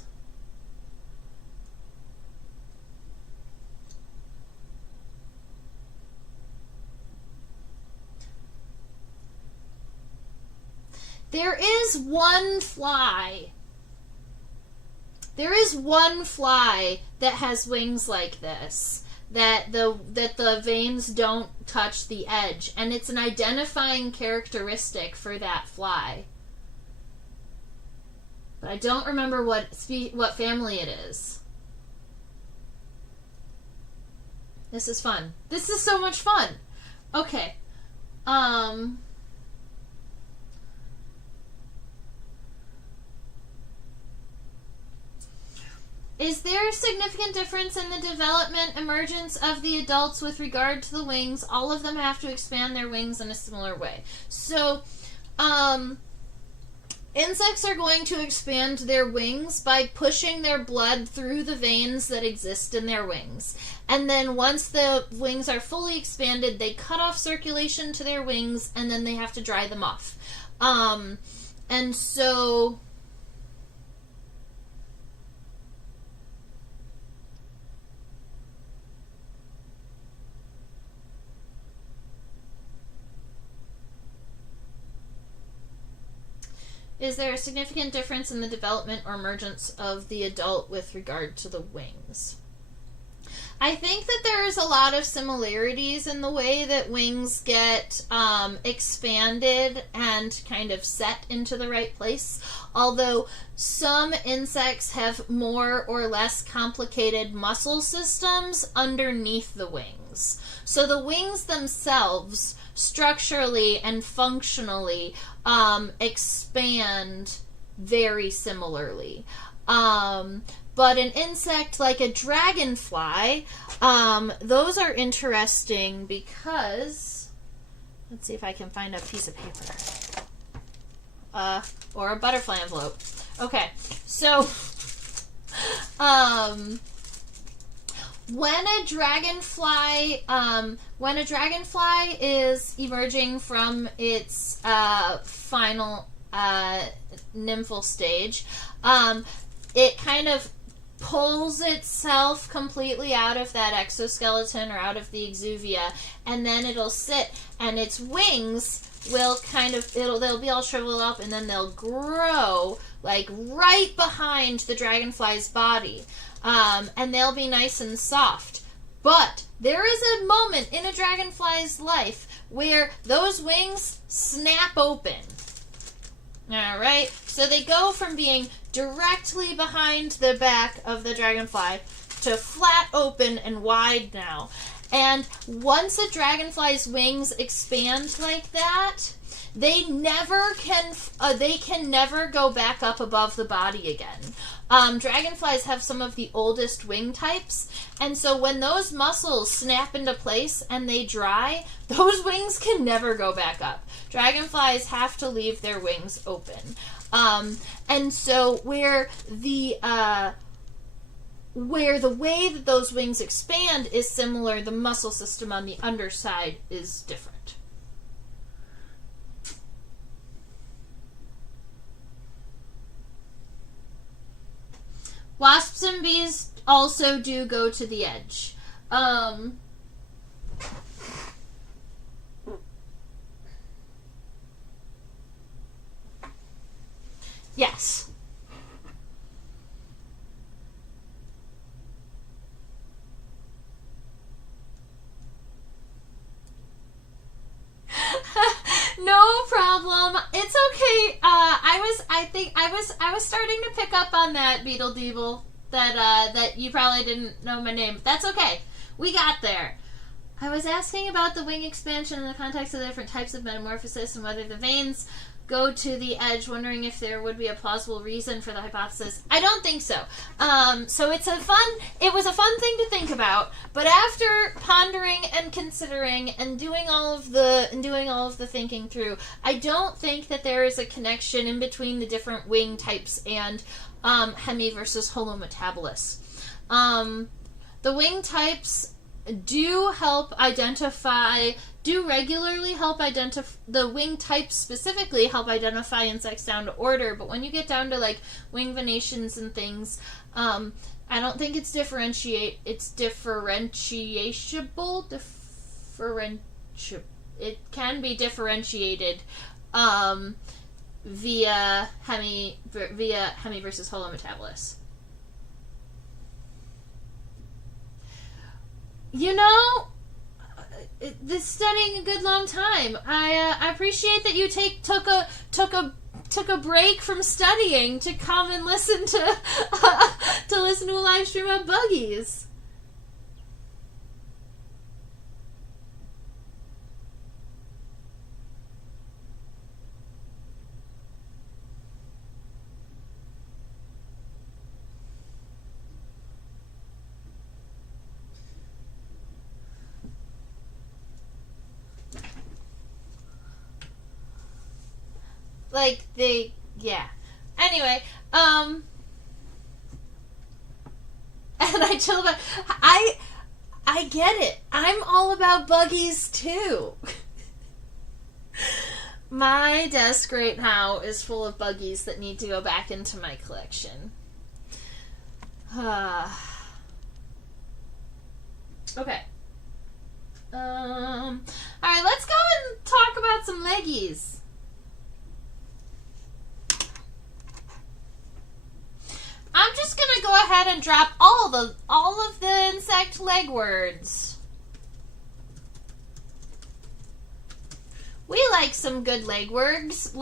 There is one fly. There is one fly that has wings like this. That the veins don't touch the edge. And it's an identifying characteristic for that fly. But I don't remember what family it is. This is fun. This is so much fun. Okay. Is there a significant difference in the development emergence of the adults with regard to the wings? All of them have to expand their wings in a similar way. So, insects are going to expand their wings by pushing their blood through the veins that exist in their wings. And then once the wings are fully expanded, they cut off circulation to their wings, and then they have to dry them off. And so... Is there a significant difference in the development or emergence of the adult with regard to the wings? I think that there is a lot of similarities in the way that wings get expanded and kind of set into the right place, although some insects have more or less complicated muscle systems underneath the wings. So the wings themselves, structurally and functionally, expand very similarly. But an insect like a dragonfly, those are interesting because, let's see if I can find a piece of paper. Or a butterfly envelope. Okay, so, when a dragonfly is emerging from its final nymphal stage, it kind of pulls itself completely out of that exoskeleton or out of the exuvia, and then it'll sit, and its wings will kind of, they'll be all shriveled up, and then they'll grow like right behind the dragonfly's body. And they'll be nice and soft. But there is a moment in a dragonfly's life where those wings snap open. Alright? So they go from being directly behind the back of the dragonfly to flat open and wide now. And once a dragonfly's wings expand like that, they can never go back up above the body again. Dragonflies have some of the oldest wing types, and so when those muscles snap into place and they dry, those wings can never go back up. Dragonflies have to leave their wings open. And so where the way that those wings expand is similar, the muscle system on the underside is different. Wasps and bees also do go to the edge. Yes. No problem. It's okay. I was starting to pick up on that, Beetle Deeble. That you probably didn't know my name. That's okay. We got there. I was asking about the wing expansion in the context of the different types of metamorphosis and whether the veins go to the edge, wondering if there would be a plausible reason for the hypothesis. I don't think so. So it was a fun thing to think about, but after pondering and considering and doing all of the thinking through, I don't think that there is a connection in between the different wing types and hemi versus holometabolous. The wing types do regularly help identify, the wing types specifically help identify insects down to order, but when you get down to like wing venations and things, I don't think it's differentiable. It can be differentiated via hemi versus holometabolous. You know, this is studying a good long time. I appreciate that you took a break from studying to come and listen to listen to a live stream of buggies. Yeah. Anyway, and I told her, I get it. I'm all about buggies too. My desk right now is full of buggies that need to go back into my collection. Okay. Alright, let's go and talk about some leggies. I'm just gonna go ahead and drop all of the insect leg words. We like some good leg words.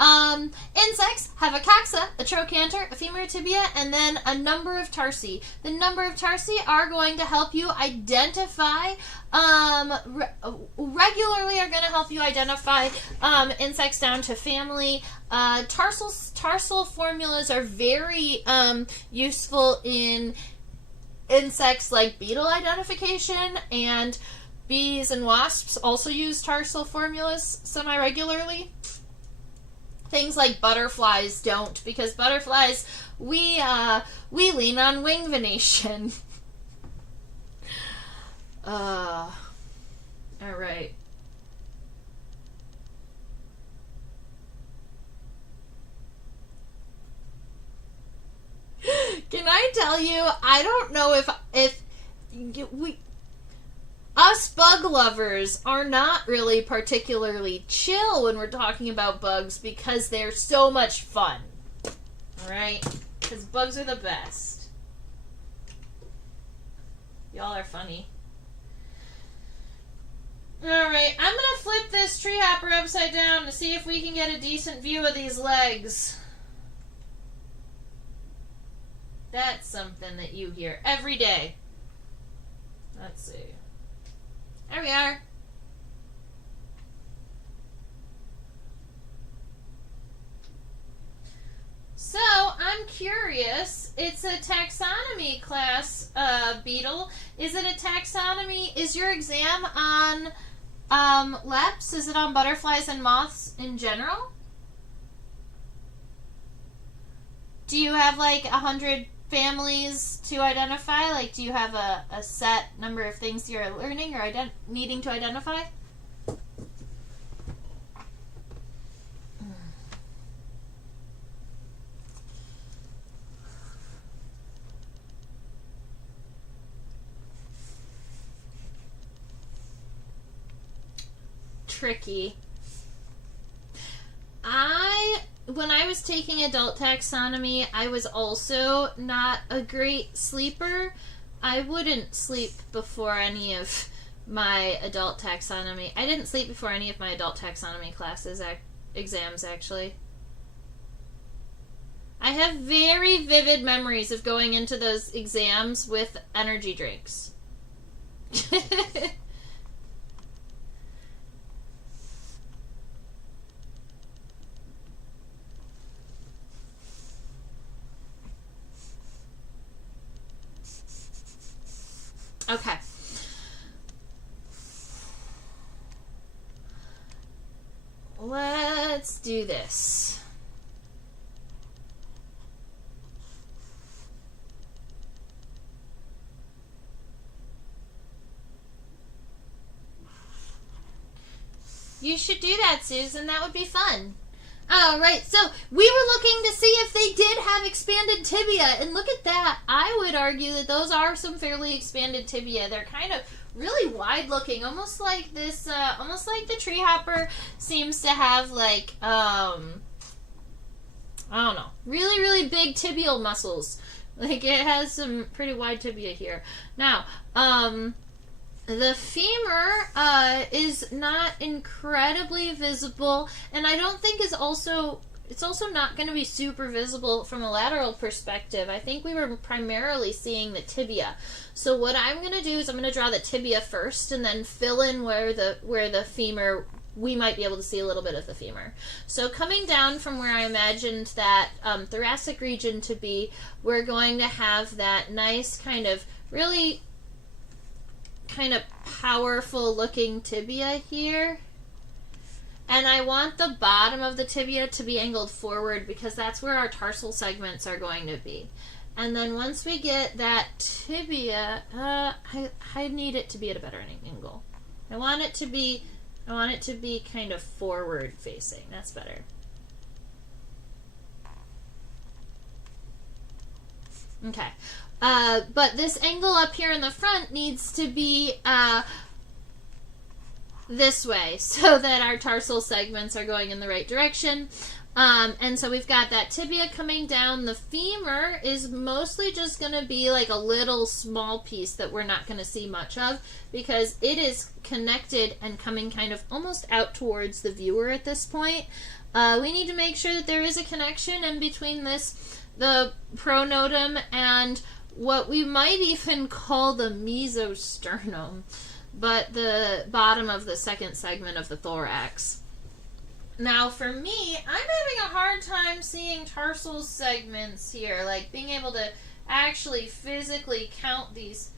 Insects have a coxa, a trochanter, a femur tibia, and then a number of tarsi. The number of tarsi are going to help you identify, regularly are going to help you identify insects down to family. Tarsal formulas are very useful in insects like beetle identification, and bees and wasps also use tarsal formulas semi-regularly. Things like butterflies don't, because butterflies, we lean on wing venation. Alright. Can I tell you, I don't know if us bug lovers are not really particularly chill when we're talking about bugs because they're so much fun. Alright? Because bugs are the best. Y'all are funny. Alright, I'm gonna flip this tree hopper upside down to see if we can get a decent view of these legs. That's something that you hear every day. Let's see. There we are. So, I'm curious. It's a taxonomy class, Beetle. Is it a taxonomy? Is your exam on leps? Is it on butterflies and moths in general? Do you have like 100 families to identify? Like, do you have a set number of things you're learning or needing to identify? Tricky. when I was taking adult taxonomy, I was also not a great sleeper. I wouldn't sleep before any of my adult taxonomy. I didn't sleep before any of my adult taxonomy classes, exams, actually. I have very vivid memories of going into those exams with energy drinks. Okay. Let's do this. You should do that, Susan. That would be fun. All right, so we were looking to see if they did have expanded tibia, and look at that. I would argue that those are some fairly expanded tibia. They're kind of really wide-looking, almost like this, almost like the tree hopper seems to have, like, I don't know, really, really big tibial muscles. Like, it has some pretty wide tibia here. Now, the femur is not incredibly visible, and I don't think it's also not going to be super visible from a lateral perspective. I think we were primarily seeing the tibia. So what I'm going to do is I'm going to draw the tibia first, and then fill in where the femur, we might be able to see a little bit of the femur. So coming down from where I imagined that thoracic region to be, we're going to have that nice kind of really kind of powerful looking tibia here, and I want the bottom of the tibia to be angled forward because that's where our tarsal segments are going to be. And then once we get that tibia, I need it to be at a better angle. I want it to be kind of forward facing. That's better. Okay. But this angle up here in the front needs to be this way so that our tarsal segments are going in the right direction. And so we've got that tibia coming down. The femur is mostly just going to be like a little small piece that we're not going to see much of because it is connected and coming kind of almost out towards the viewer at this point. We need to make sure that there is a connection in between the pronotum and what we might even call the mesosternum, but the bottom of the second segment of the thorax. Now for me, I'm having a hard time seeing tarsal segments here, like being able to actually physically count these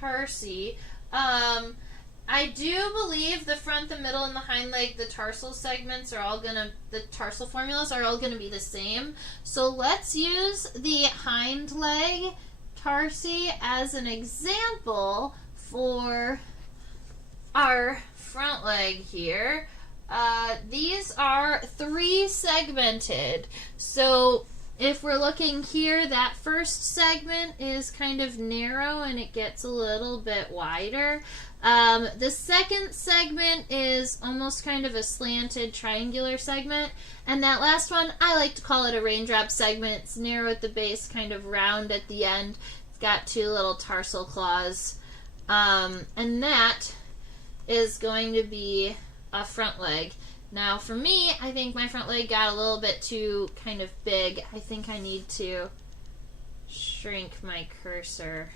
tarsi. I do believe the front, the middle, and the hind leg, the tarsal segments are all the tarsal formulas are all gonna be the same. So let's use the hind leg tarsi as an example for our front leg here. These are 3 segmented. So if we're looking here, that first segment is kind of narrow and it gets a little bit wider. The second segment is almost kind of a slanted triangular segment. And that last one, I like to call it a raindrop segment. It's narrow at the base, kind of round at the end. It's got 2 little tarsal claws. And that is going to be a front leg. Now for me, I think my front leg got a little bit too kind of big. I think I need to shrink my cursor.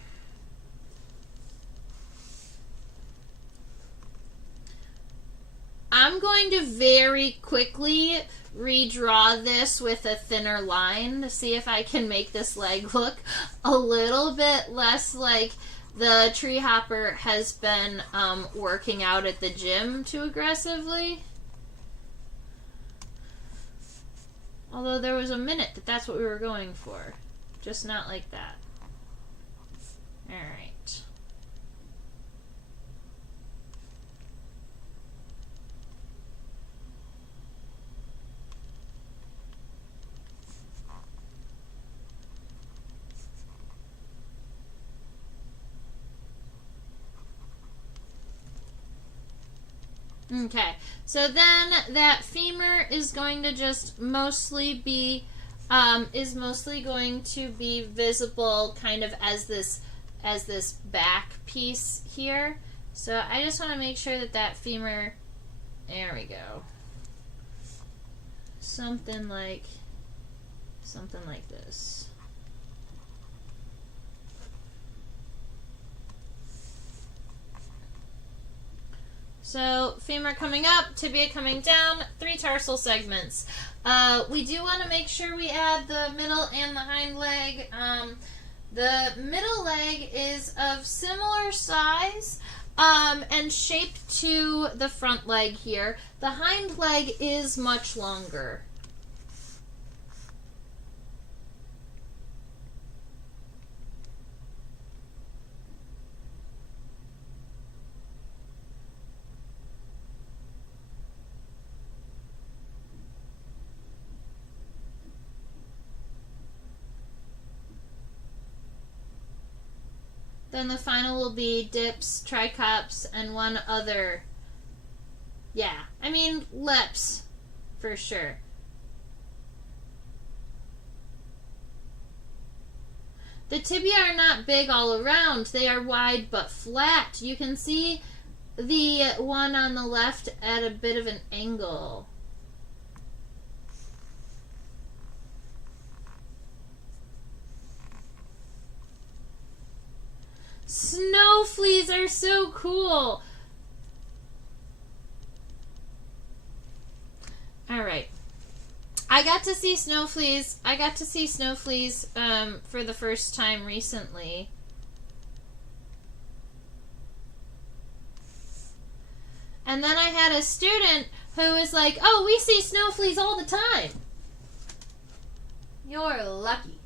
I'm going to very quickly redraw this with a thinner line to see if I can make this leg look a little bit less like the tree hopper has been working out at the gym too aggressively. Although there was a minute that that's what we were going for. Just not like that. Alright. Okay, so then that femur is going to just mostly be, is mostly going to be visible kind of as this back piece here. So I just want to make sure that that femur, there we go. Something like this. So femur coming up, tibia coming down, 3 tarsal segments. We do want to make sure we add the middle and the hind leg. The middle leg is of similar size and shape to the front leg here. The hind leg is much longer. Then the final will be dips, triceps, and one other. Yeah, I mean lips, for sure. The tibia are not big all around. They are wide but flat. You can see the one on the left at a bit of an angle. Snow fleas are so cool. All right. I got to see snow fleas. For the first time recently. And then I had a student who was like, "Oh, we see snow fleas all the time." You're lucky.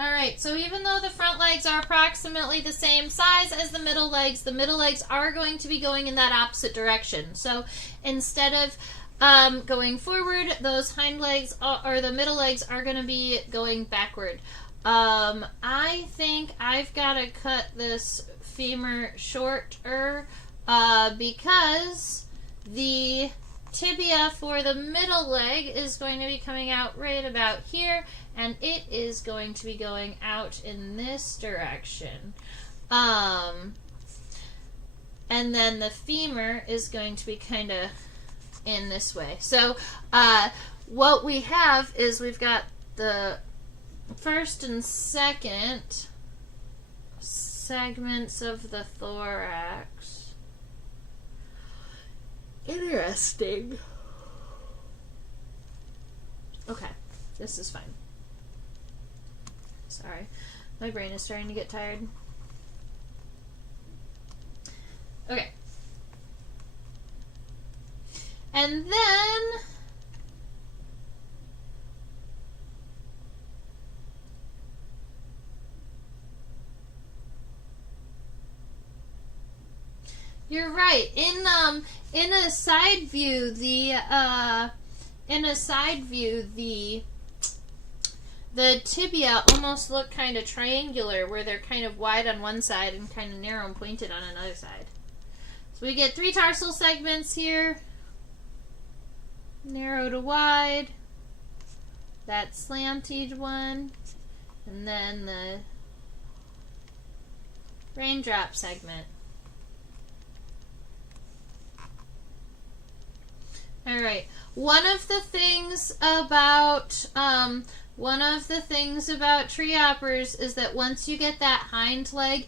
Alright, so even though the front legs are approximately the same size as the middle legs are going to be going in that opposite direction. So instead of going forward, those hind legs or the middle legs are going to be going backward. I think I've got to cut this femur shorter because the tibia for the middle leg is going to be coming out right about here, and it is going to be going out in this direction. And then the femur is going to be kind of in this way. So what we have is we've got the first and second segments of the thorax. Interesting. Okay, this is fine. Sorry, my brain is starting to get tired. Okay. And then you're right. In a side view, the tibia almost look kind of triangular, where they're kind of wide on one side and kind of narrow and pointed on another side. So we get 3 tarsal segments here. Narrow to wide. That slanted one. And then the raindrop segment. All right. One of the things about tree hoppers is that once you get that hind leg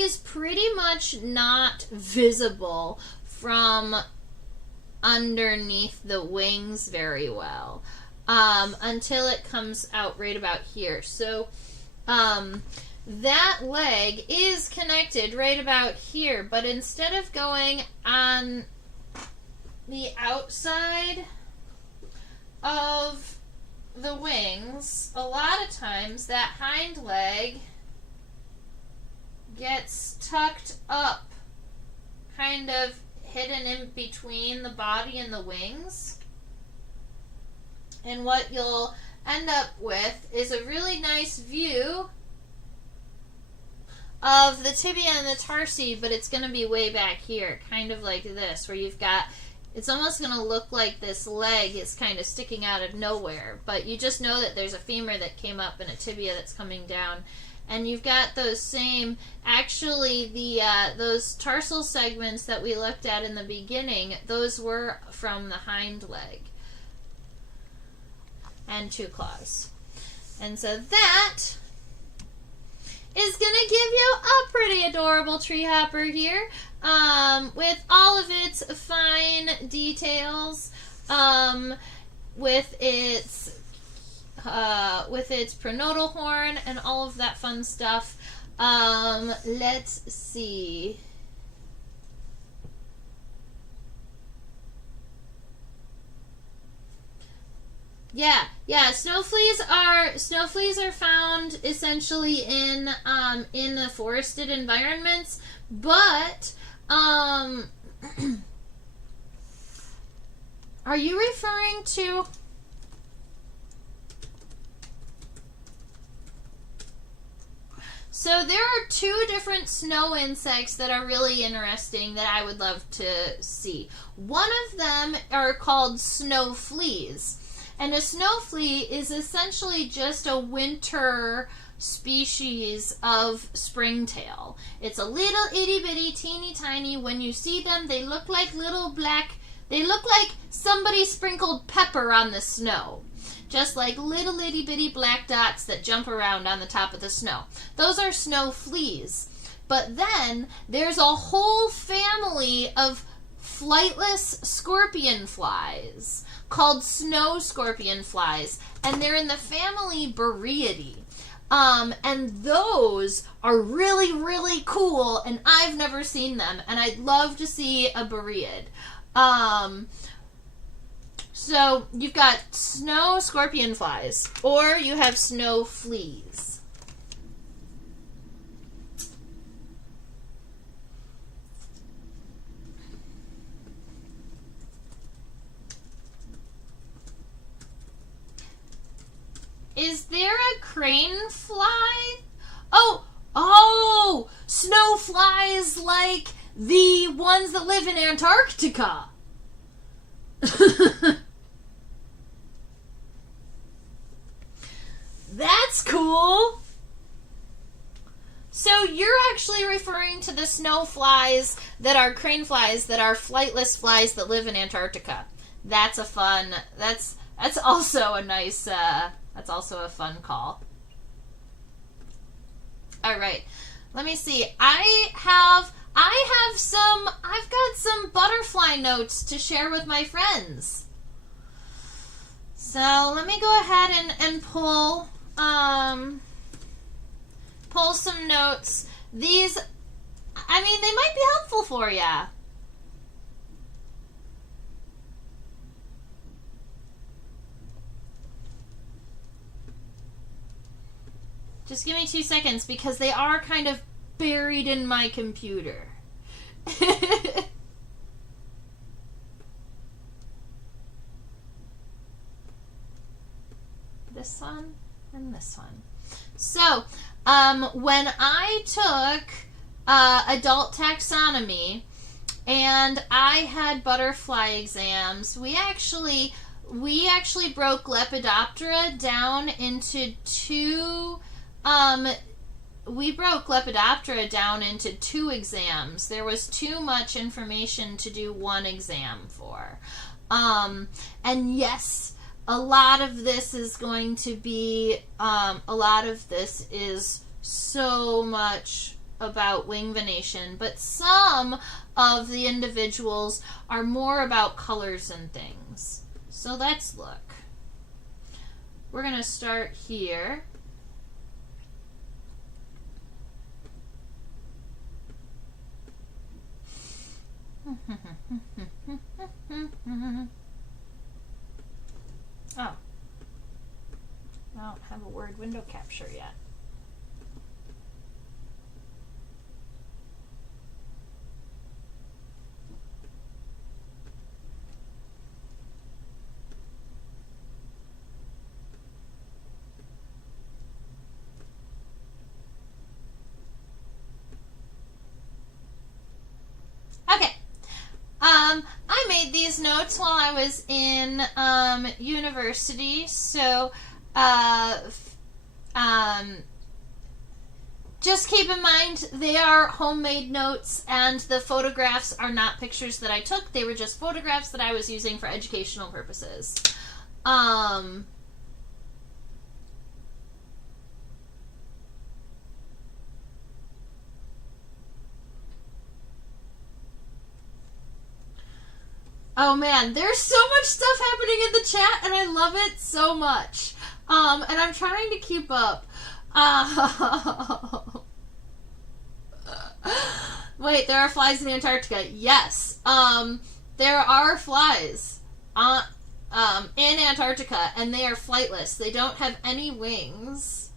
is pretty much not visible from underneath the wings very well until it comes out right about here. So that leg is connected right about here, but instead of going on the outside of the wings, a lot of times that hind leg gets tucked up, kind of hidden in between the body and the wings. And what you'll end up with is a really nice view of the tibia and the tarsi, but it's going to be way back here, kind of like this, where you've got, it's almost going to look like this leg is kind of sticking out of nowhere, but you just know that there's a femur that came up and a tibia that's coming down. And you've got those same, actually, those tarsal segments that we looked at in the beginning, those were from the hind leg. And 2 claws. And so that is going to give you a pretty adorable tree hopper here, with all of its fine details, with its pronotal horn and all of that fun stuff. Let's see. Yeah. Snow fleas are found essentially in the forested environments, but are you referring to? So there are 2 different snow insects that are really interesting that I would love to see. One of them are called snow fleas. And a snow flea is essentially just a winter species of springtail. It's a little itty bitty, teeny tiny. When you see them, they look like little black, they look like somebody sprinkled pepper on the snow. Just like little itty bitty black dots that jump around on the top of the snow. Those are snow fleas. But then there's a whole family of flightless scorpion flies called snow scorpion flies, and they're in the family Boreidae. And those are really, really cool, and I've never seen them, and I'd love to see a Boreid. So you've got snow scorpion flies, or you have snow fleas. Is there a crane fly? Oh, snow flies like the ones that live in Antarctica. That's cool. So you're actually referring to the snow flies that are crane flies that are flightless flies that live in Antarctica. That's a fun, that's also a nice, that's also a fun call. All right, let me see. I've got some butterfly notes to share with my friends. So let me go ahead and pull some notes. These, I mean, they might be helpful for ya. Just give me 2 seconds because they are kind of buried in my computer. This one and this one. So, when I took adult taxonomy and I had butterfly exams, we actually broke Lepidoptera down into two exams. There was too much information to do one exam for. And yes, a lot of this is going to be, a lot of this is so much about wing venation, but some of the individuals are more about colors and things. So let's look. We're going to start here. Oh, I don't have a word window capture yet. I made these notes while I was in university, so just keep in mind they are homemade notes, and the photographs are not pictures that I took. They were just photographs that I was using for educational purposes. Oh man, there's so much stuff happening in the chat, and I love it so much. And I'm trying to keep up. Wait, there are flies in Antarctica. Yes. There are flies in Antarctica, and they are flightless. They don't have any wings.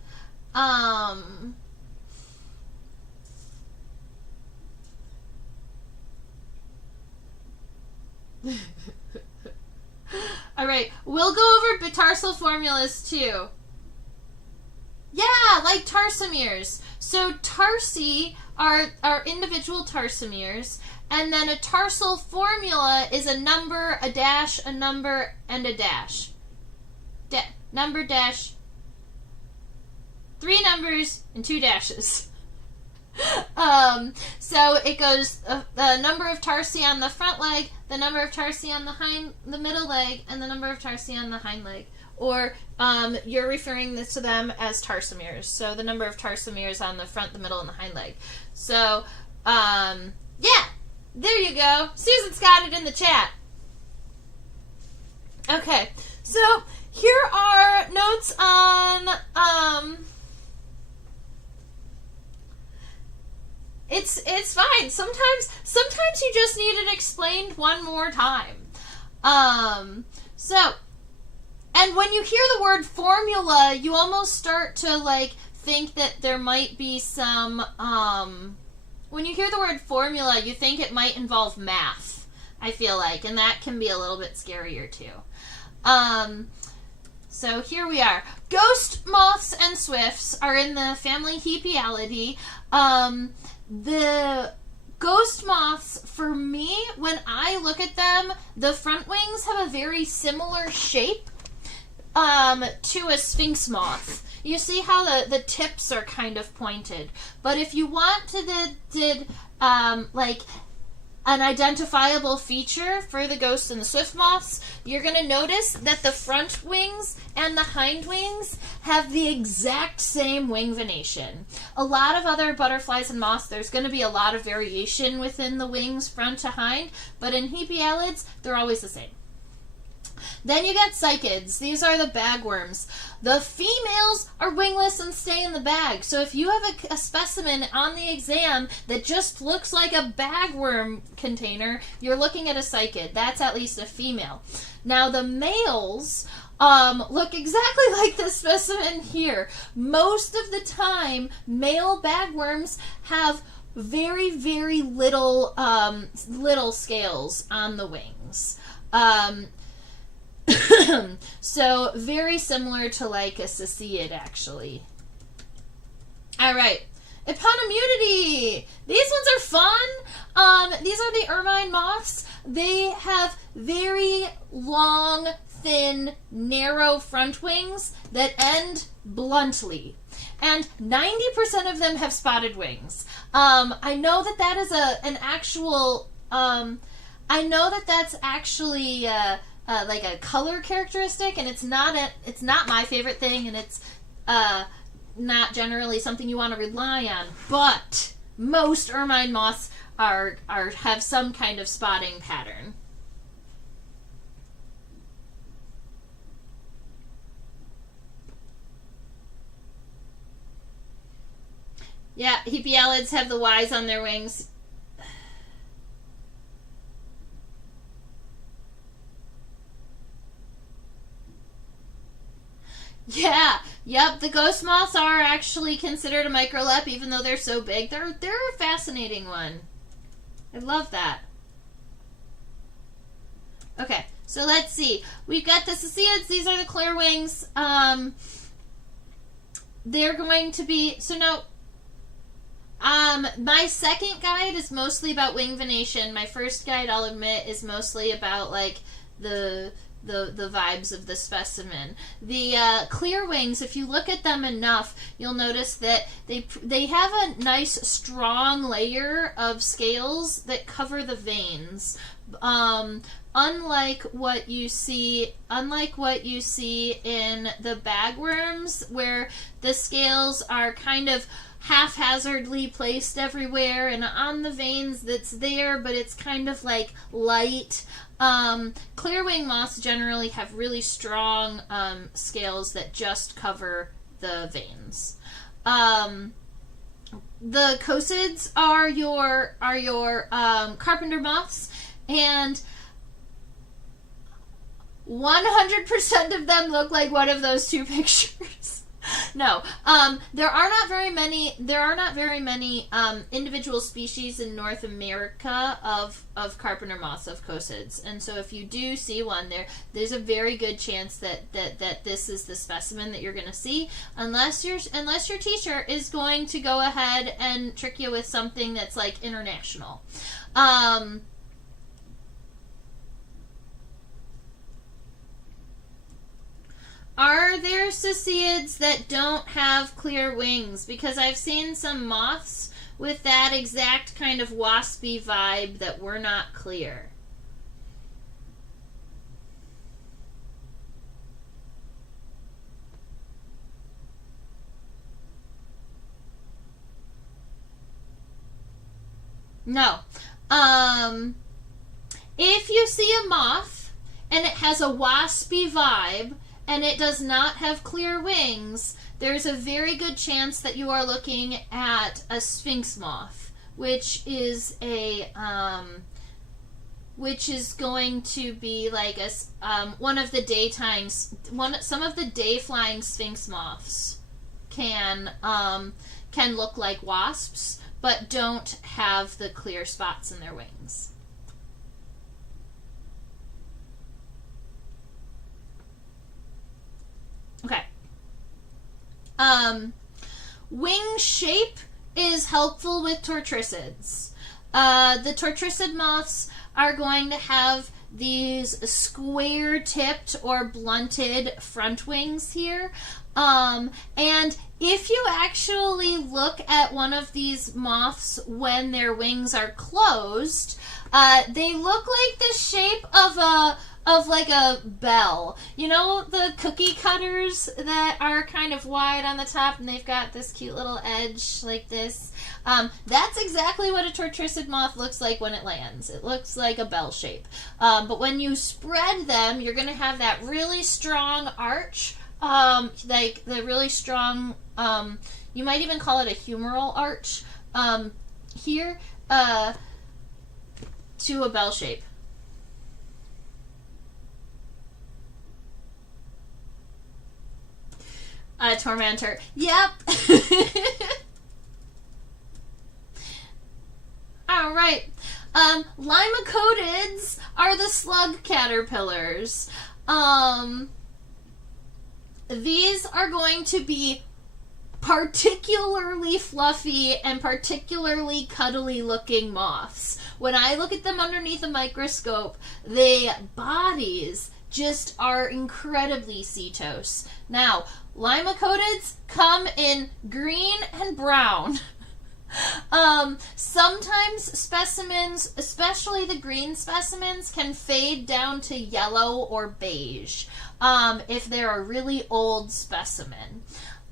Alright, we'll go over bitarsal formulas too. Yeah, like tarsomeres. So tarsi are individual tarsomeres, and then a tarsal formula is a number, a dash, a number, and a dash. Number dash, 3 numbers and 2 dashes. So it goes the number of tarsi on the front leg, the number of tarsi on the middle leg, and the number of tarsi on the hind leg. Or you're referring to them as tarsomeres. So the number of tarsomeres on the front, the middle, and the hind leg. So yeah, there you go. Susan's got it in the chat. Okay, so here are notes on It's fine. Sometimes you just need it explained one more time. And when you hear the word formula, you almost start to like think that there might be some when you hear the word formula, you think it might involve math, I feel like, and that can be a little bit scarier too. So here we are. Ghost moths and swifts are in the family Hepialidae. The ghost moths, for me, when I look at them, the front wings have a very similar shape to a sphinx moth. You see how the tips are kind of pointed. But if you want to like an identifiable feature for the ghost and the swift moths, you're going to notice that the front wings and the hind wings have the exact same wing venation. A lot of other butterflies and moths, there's going to be a lot of variation within the wings, front to hind, but in Hepialids, they're always the same. Then you got cycads. These are the bagworms. The females are wingless and stay in the bag. So if you have a specimen on the exam that just looks like a bagworm container, you're looking at a cycad. That's at least a female. Now the males look exactly like the specimen here. Most of the time, male bagworms have very, very little scales on the wings. So very similar to like a Ceciad, actually. All right, eponymutity. These ones are fun. These are the ermine moths. They have very long, thin, narrow front wings that end bluntly. And 90% of them have spotted wings. I know that is an actual. I know that's actually. Like a color characteristic, and it's not my favorite thing, and it's not generally something you want to rely on. But most ermine moths have some kind of spotting pattern. Yeah, Hepialids have the Y's on their wings. Yeah, yep, the ghost moths are actually considered a microlep, even though they're so big. They're a fascinating one. I love that. Okay, so let's see. We've got the Ceciads. These are the clear wings. They're going to be... So now, My second guide is mostly about wing venation. My first guide, I'll admit, is mostly about like the vibes of the specimen. The clear wings, if you look at them enough, you'll notice that they have a nice strong layer of scales that cover the veins. Unlike what you see in the bagworms, where the scales are kind of haphazardly placed everywhere and on the veins that's there, but it's kind of like light. Clearwing moths generally have really strong scales that just cover the veins. The cosids are your carpenter moths, and 100% of them look like one of those two pictures. No, there are not very many individual species in North America of carpenter moths, of cosids, and so if you do see one, there's a very good chance that this is the specimen that you're going to see, unless your teacher is going to go ahead and trick you with something that's like international. Are there cecids that don't have clear wings? Because I've seen some moths with that exact kind of waspy vibe that were not clear. No. If you see a moth and it has a waspy vibe, and it does not have clear wings, there's a very good chance that you are looking at a sphinx moth, which is going to be like one of the daytime, some of the day flying sphinx moths can look like wasps, but don't have the clear spots in their wings. Okay. Wing shape is helpful with tortricids. The tortricid moths are going to have these square-tipped or blunted front wings here. And if you actually look at one of these moths when their wings are closed, they look like the shape of like a bell. You know the cookie cutters that are kind of wide on the top and they've got this cute little edge like this? That's exactly what a tortricid moth looks like when it lands. It looks like a bell shape. But when you spread them, you're going to have that really strong arch, like the really strong, you might even call it a humeral arch, here, to a bell shape. A tormentor. Yep. All right. Limacodids are the slug caterpillars. These are going to be particularly fluffy and particularly cuddly looking moths. When I look at them underneath a microscope, the bodies just are incredibly cetose. Now, limacodids come in green and brown. Sometimes specimens, especially the green specimens, can fade down to yellow or beige if they're a really old specimen.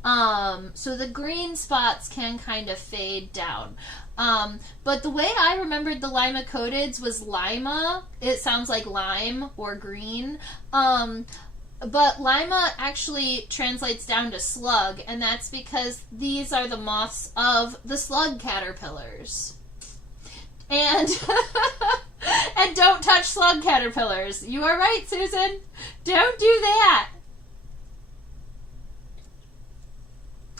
So the green spots can kind of fade down. But the way I remembered the limacodids was lima. It sounds like lime or green. But lima actually translates down to slug, and that's because these are the moths of the slug caterpillars. And and don't touch slug caterpillars. You are right, Susan. Don't do that.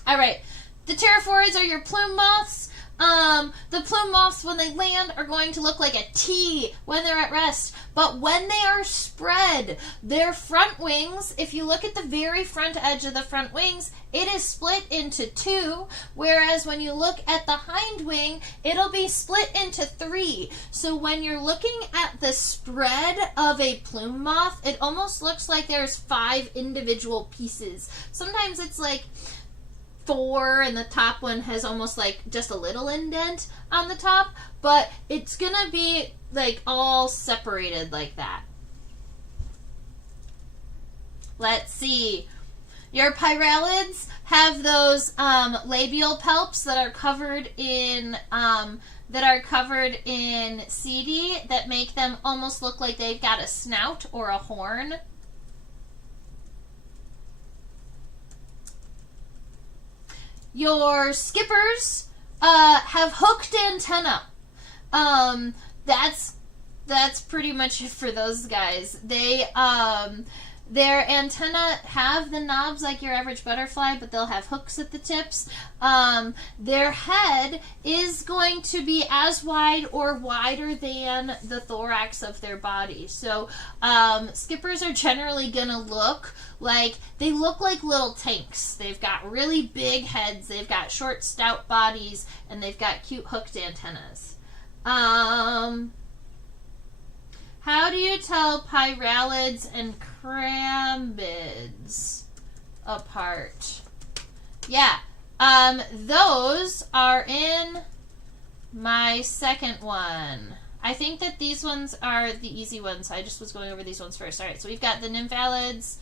All right. The pterophorids are your plume moths. The plume moths, when they land, are going to look like a T when they're at rest. But when they are spread, their front wings, if you look at the very front edge of the front wings, it is split into two, whereas when you look at the hind wing, it'll be split into three. So when you're looking at the spread of a plume moth, it almost looks like there's 5 individual pieces. Sometimes it's like 4 and the top one has almost like just a little indent on the top, but it's gonna be like all separated like that. Let's see. Your pyralids have those labial palps that are covered in seedy that make them almost look like they've got a snout or a horn. Your skippers have hooked antenna. That's pretty much it for those guys. They their antenna have the knobs like your average butterfly, but they'll have hooks at the tips. Their head is going to be as wide or wider than the thorax of their body. So skippers are generally going to look like little tanks. They've got really big heads, they've got short, stout bodies, and they've got cute hooked antennas. How do you tell pyralids and crambids apart? Yeah, those are in my second one. I think that these ones are the easy ones. I just was going over these ones first. All right, so we've got the nymphalids,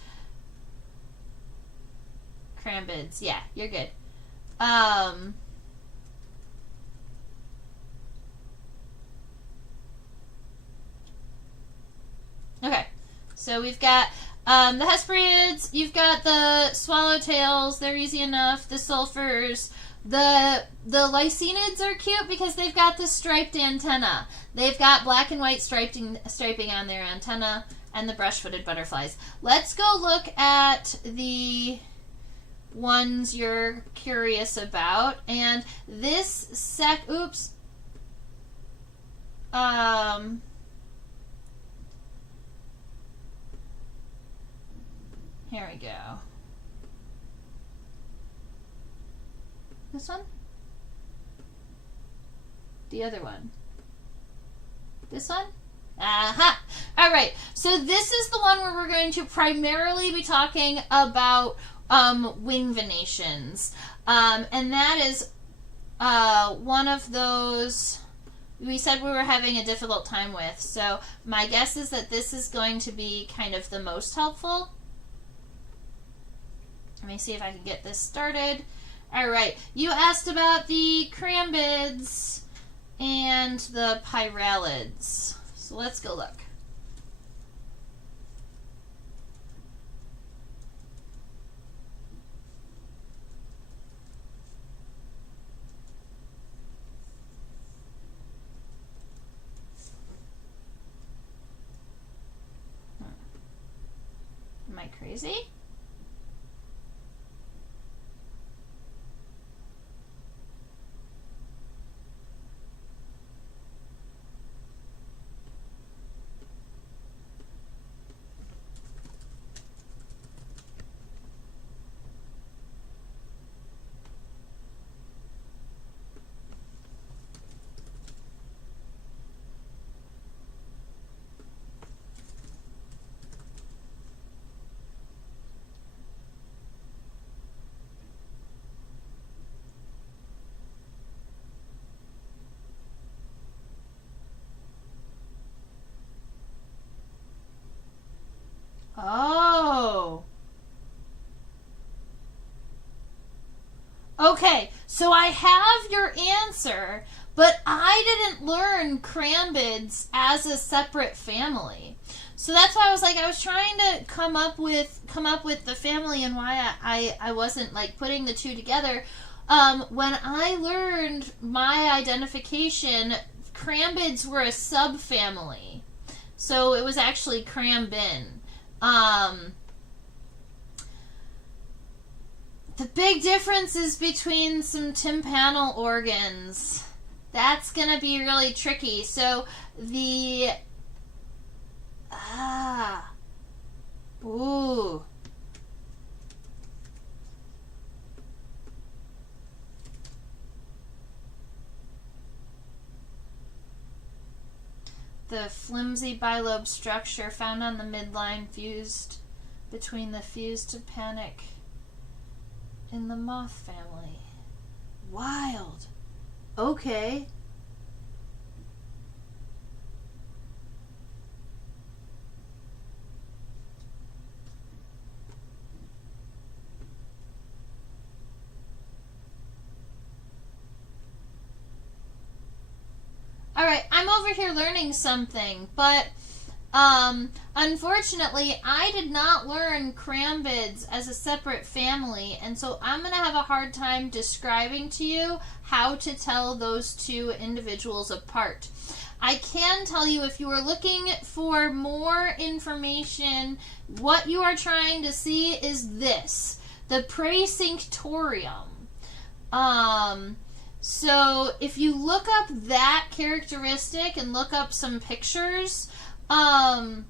crambids. Yeah, you're good. Okay, so we've got the Hesperiids, you've got the swallowtails, they're easy enough, the sulfurs, the Lycaenids are cute because they've got the striped antenna. They've got black and white striping on their antenna, and the brush-footed butterflies. Let's go look at the ones you're curious about, and this oops. Here we go. This one? The other one? This one? Aha! Alright, so this is the one where we're going to primarily be talking about wing venations. And that is one of those we said we were having a difficult time with. So my guess is that this is going to be kind of the most helpful. Let me see if I can get this started. All right, you asked about the crambids and the pyralids. So let's go look. Am I crazy? Oh. Okay, so I have your answer, but I didn't learn crambids as a separate family. So that's why I was trying to come up with the family and why I wasn't like putting the two together. When I learned my identification, crambids were a subfamily. So it was actually crambin. The big difference is between some tympanal organs. That's gonna be really tricky. So the ooh. The flimsy bilobe structure found on the midline fused between the fused tympanic in the moth family. Wild. Okay. Alright, I'm over here learning something, but unfortunately, I did not learn crambids as a separate family, and so I'm going to have a hard time describing to you how to tell those two individuals apart. I can tell you, if you are looking for more information, what you are trying to see is this, the Praecinctorium. So if you look up that characteristic and look up some pictures, the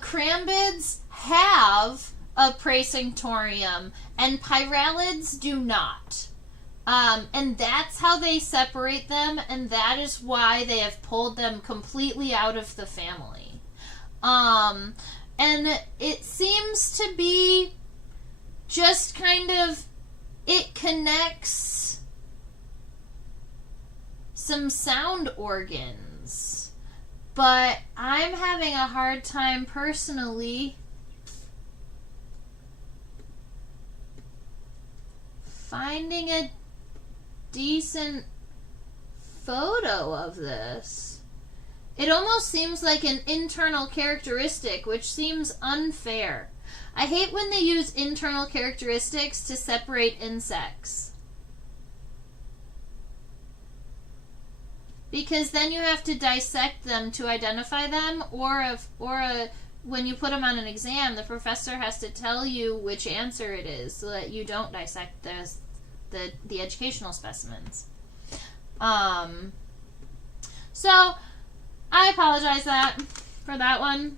crambids have a Praecinctorium and pyralids do not. And that's how they separate them, and that is why they have pulled them completely out of the family. And it seems to be just kind of, it connects some sound organs, but I'm having a hard time personally finding a decent photo of this. It almost seems like an internal characteristic, which seems unfair. I hate when they use internal characteristics to separate insects, because then you have to dissect them to identify them, or when you put them on an exam, the professor has to tell you which answer it is so that you don't dissect the educational specimens. So I apologize for that one.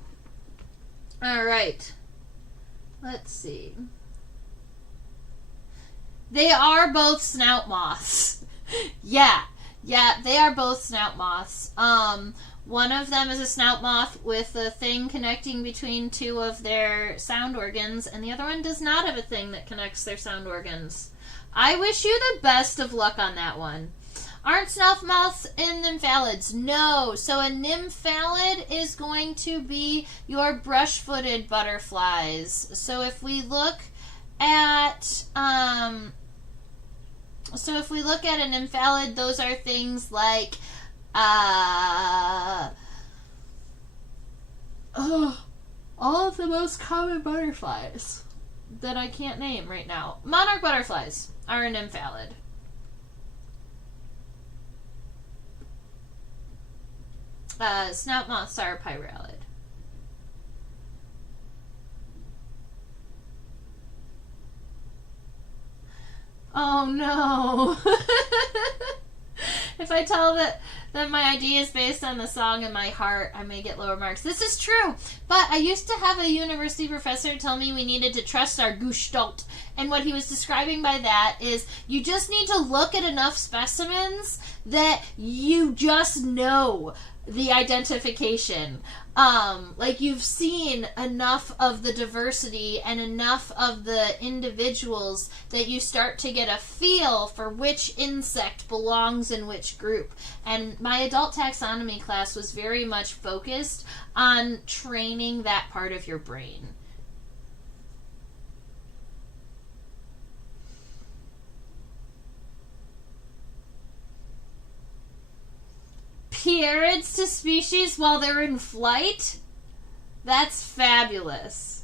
All right. Let's see. They are both snout moths. Yeah, they are both snout moths. One of them is a snout moth with a thing connecting between two of their sound organs, and the other one does not have a thing that connects their sound organs. I wish you the best of luck on that one. Aren't snuff moths in nymphalids? No. So a nymphalid is going to be your brush-footed butterflies. So if we look at a nymphalid, those are things like all of the most common butterflies that I can't name right now. Monarch butterflies are a nymphalid. Snout moths are a pyralid. Oh no. If I tell that my idea is based on the song in my heart, I may get lower marks. This is true, but I used to have a university professor tell me we needed to trust our Gestalt, and what he was describing by that is you just need to look at enough specimens that you just know the identification. Like you've seen enough of the diversity and enough of the individuals that you start to get a feel for which insect belongs in which group. And my adult taxonomy class was very much focused on training that part of your brain. Pierids to species while they're in flight? That's fabulous.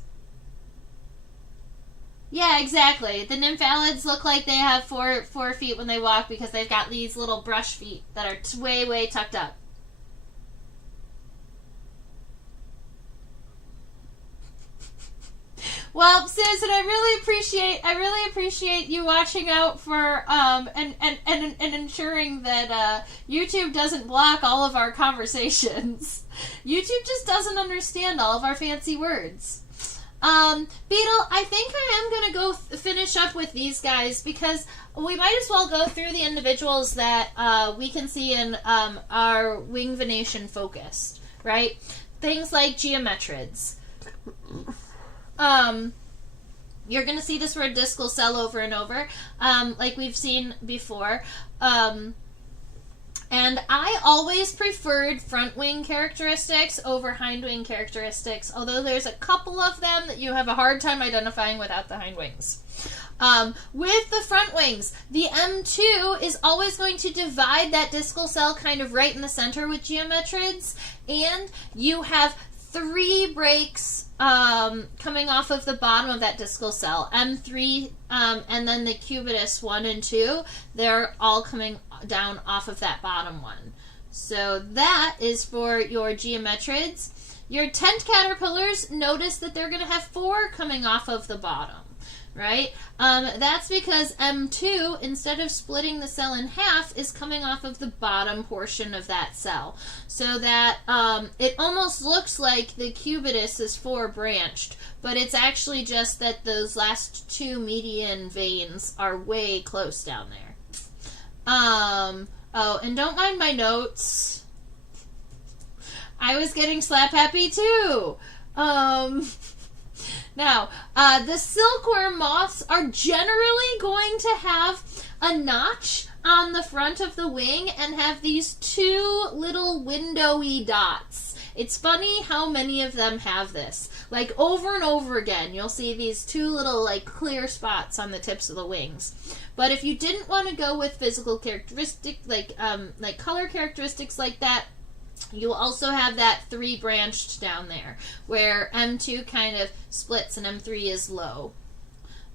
Yeah, exactly. The nymphalids look like they have four feet when they walk because they've got these little brush feet that are way, way tucked up. Well, Susan, I really appreciate you watching out for and ensuring that YouTube doesn't block all of our conversations. YouTube just doesn't understand all of our fancy words. Beetle, I think I am going to go finish up with these guys because we might as well go through the individuals that we can see in our wing venation focused, right? Things like geometrids. You're going to see this word discal cell over and over, like we've seen before. And I always preferred front wing characteristics over hind wing characteristics, although there's a couple of them that you have a hard time identifying without the hind wings. With the front wings, the M2 is always going to divide that discal cell kind of right in the center with geometrids, and you have 3 breaks coming off of the bottom of that discal cell. M3 and then the cubitus 1 and 2, they're all coming down off of that bottom one. So that is for your geometrids. Your tent caterpillars, notice that they're going to have 4 coming off of the bottom, right? That's because M2, instead of splitting the cell in half, is coming off of the bottom portion of that cell. So that it almost looks like the cubitus is 4 branched, but it's actually just that those last 2 median veins are way close down there. Oh, and don't mind my notes. I was getting slap happy too. Now, the silkworm moths are generally going to have a notch on the front of the wing and have these 2 little windowy dots. It's funny how many of them have this. Like, over and over again, you'll see these 2 little, like, clear spots on the tips of the wings. But if you didn't want to go with physical characteristic, like color characteristics like that, you also have that 3 branched down there, where M2 kind of splits and M3 is low.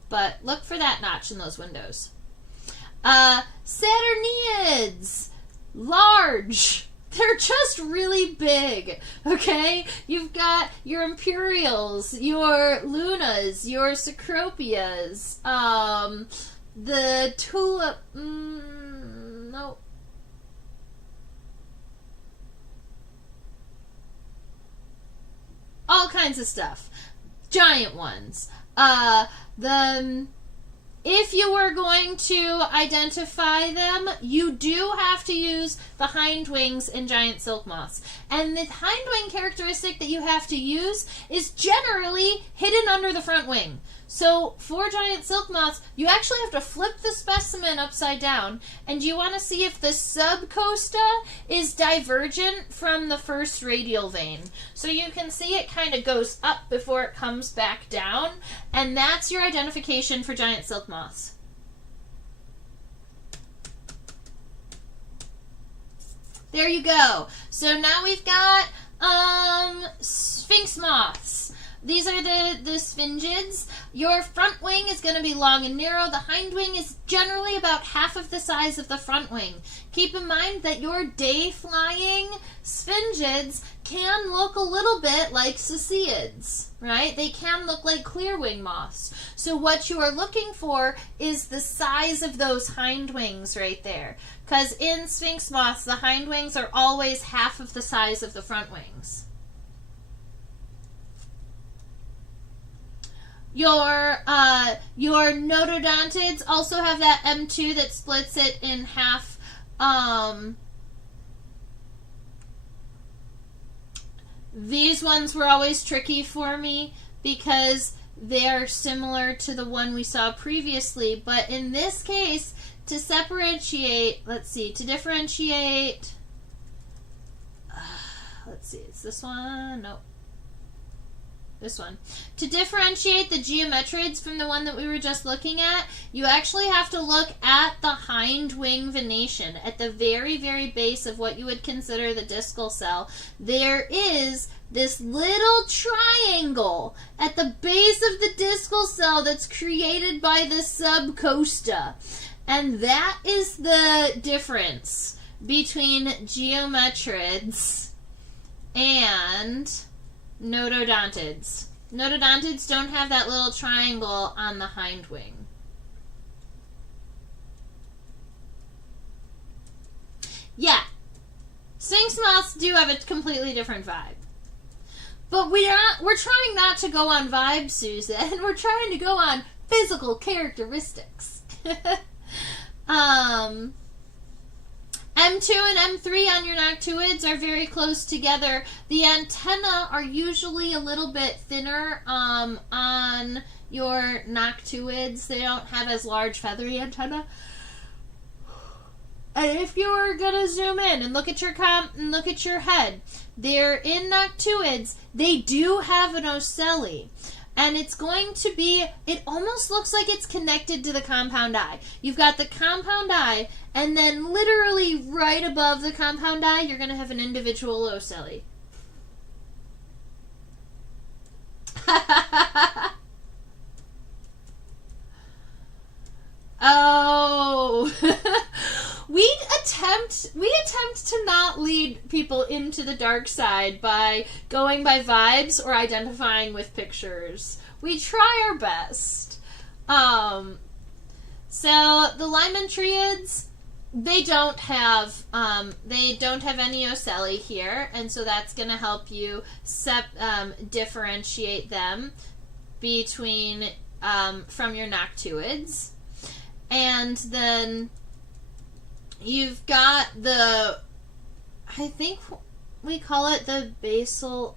But look for that notch in those windows. Saturniids! Large! They're just really big, okay? You've got your Imperials, your Lunas, your Cecropias, the Tulip... no. All kinds of stuff. Giant ones. If you were going to identify them, you do have to use the hind wings in giant silk moths. And the hind wing characteristic that you have to use is generally hidden under the front wing. So for giant silk moths, you actually have to flip the specimen upside down, and you want to see if the subcosta is divergent from the first radial vein. So you can see it kind of goes up before it comes back down, and that's your identification for giant silk moths. There you go. So now we've got sphinx moths. These are the sphingids. Your front wing is going to be long and narrow. The hind wing is generally about half of the size of the front wing. Keep in mind that your day-flying sphingids can look a little bit like ceciids, right? They can look like clearwing moths. So what you are looking for is the size of those hind wings right there. Because in sphinx moths, the hind wings are always half of the size of the front wings. Your notodontids also have that M2 that splits it in half. These ones were always tricky for me because they're similar to the one we saw previously. But in this case, to differentiate, let's see, it's this one? Nope. This one. To differentiate the geometrids from the one that we were just looking at, you actually have to look at the hind wing venation. At the very, very base of what you would consider the discal cell, there is this little triangle at the base of the discal cell that's created by the subcosta. And that is the difference between geometrids and notodontids. Notodontids don't have that little triangle on the hind wing. Yeah, Sphinx moths do have a completely different vibe. But we're trying not to go on vibes, Susan. We're trying to go on physical characteristics. M2 and M3 on your noctuids are very close together. The antennae are usually a little bit thinner on your noctuids. They don't have as large feathery antennae. And if you're gonna zoom in and look at your head, they're in noctuids. They do have an ocelli. And it's going to be, it almost looks like it's connected to the compound eye. You've got the compound eye, and then literally right above the compound eye, you're going to have an individual ocelli. Oh. We attempt to not lead people into the dark side by going by vibes or identifying with pictures. We try our best. So the Lymantriids, they don't have any ocelli here, and so that's going to help you differentiate them between from your noctuids. And then you've got the, I think we call it the basal,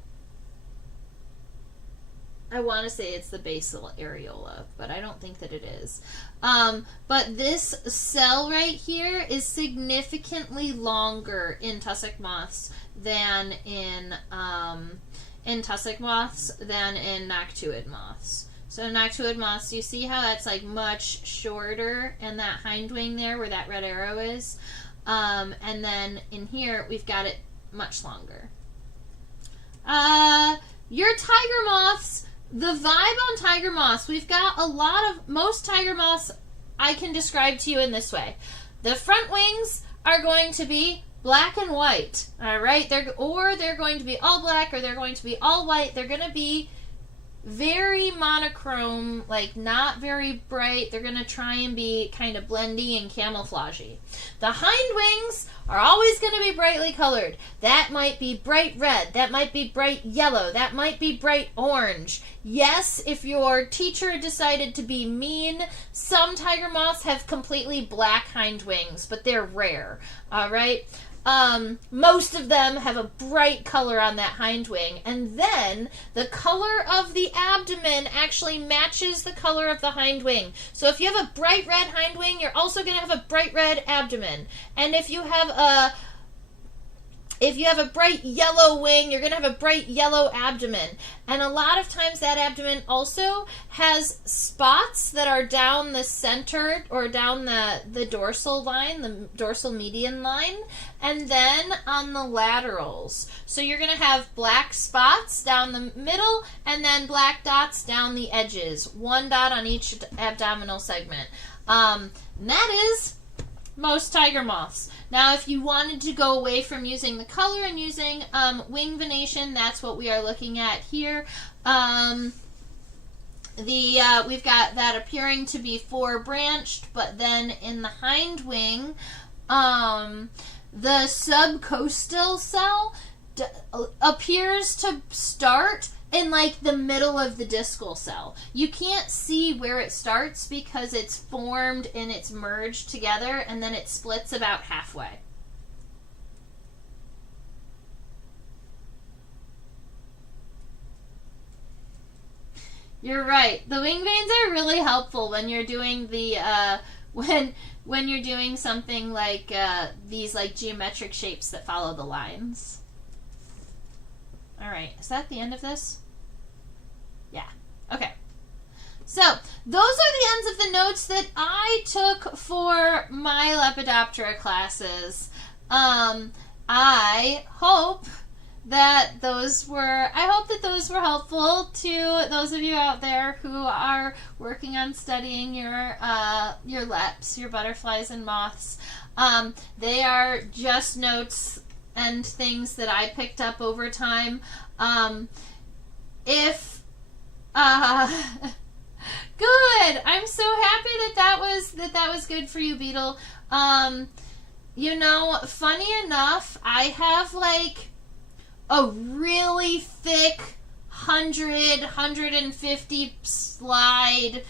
I want to say it's the basal areola, but I don't think that it is. But this cell right here is significantly longer in tussock moths than in noctuid moths. So noctuid moths, you see how that's like much shorter in that hind wing there where that red arrow is? And then in here, we've got it much longer. Your tiger moths, the vibe on tiger moths, we've got most tiger moths I can describe to you in this way. The front wings are going to be black and white, all right? They're going to be all black, or they're going to be all white. They're going to be very monochrome, like not very bright. They're going to try and be kind of blendy and camouflagey. The hind wings are always going to be brightly colored. That might be bright red. That might be bright yellow. That might be bright orange. Yes, if your teacher decided to be mean, some tiger moths have completely black hind wings, but they're rare. All right? Most of them have a bright color on that hind wing, and then the color of the abdomen actually matches the color of the hind wing. So if you have a bright red hind wing, you're also going to have a bright red abdomen. And if you have a bright yellow wing, you're going to have a bright yellow abdomen. And a lot of times that abdomen also has spots that are down the center or down the dorsal line, the dorsal median line, and then on the laterals. So you're going to have black spots down the middle and then black dots down the edges. One dot on each abdominal segment. And that is most tiger moths. Now, if you wanted to go away from using the color and using wing venation, that's what we are looking at here. We've got that appearing to be four-branched, but then in the hind wing, the subcostal cell appears to start in like the middle of the discal cell. You can't see where it starts because it's formed and it's merged together, and then it splits about halfway. You're right. The wing veins are really helpful when you're doing the when you're doing something like these like geometric shapes that follow the lines. All right, is that the end of this? Yeah. Okay. So, those are the ends of the notes that I took for my Lepidoptera classes. I hope that those were helpful to those of you out there who are working on studying your leps, your butterflies and moths. They are just notes and things that I picked up over time. If Uh, good. I'm so happy that was good for you, Beetle. You know, funny enough, I have like a really thick 150 slide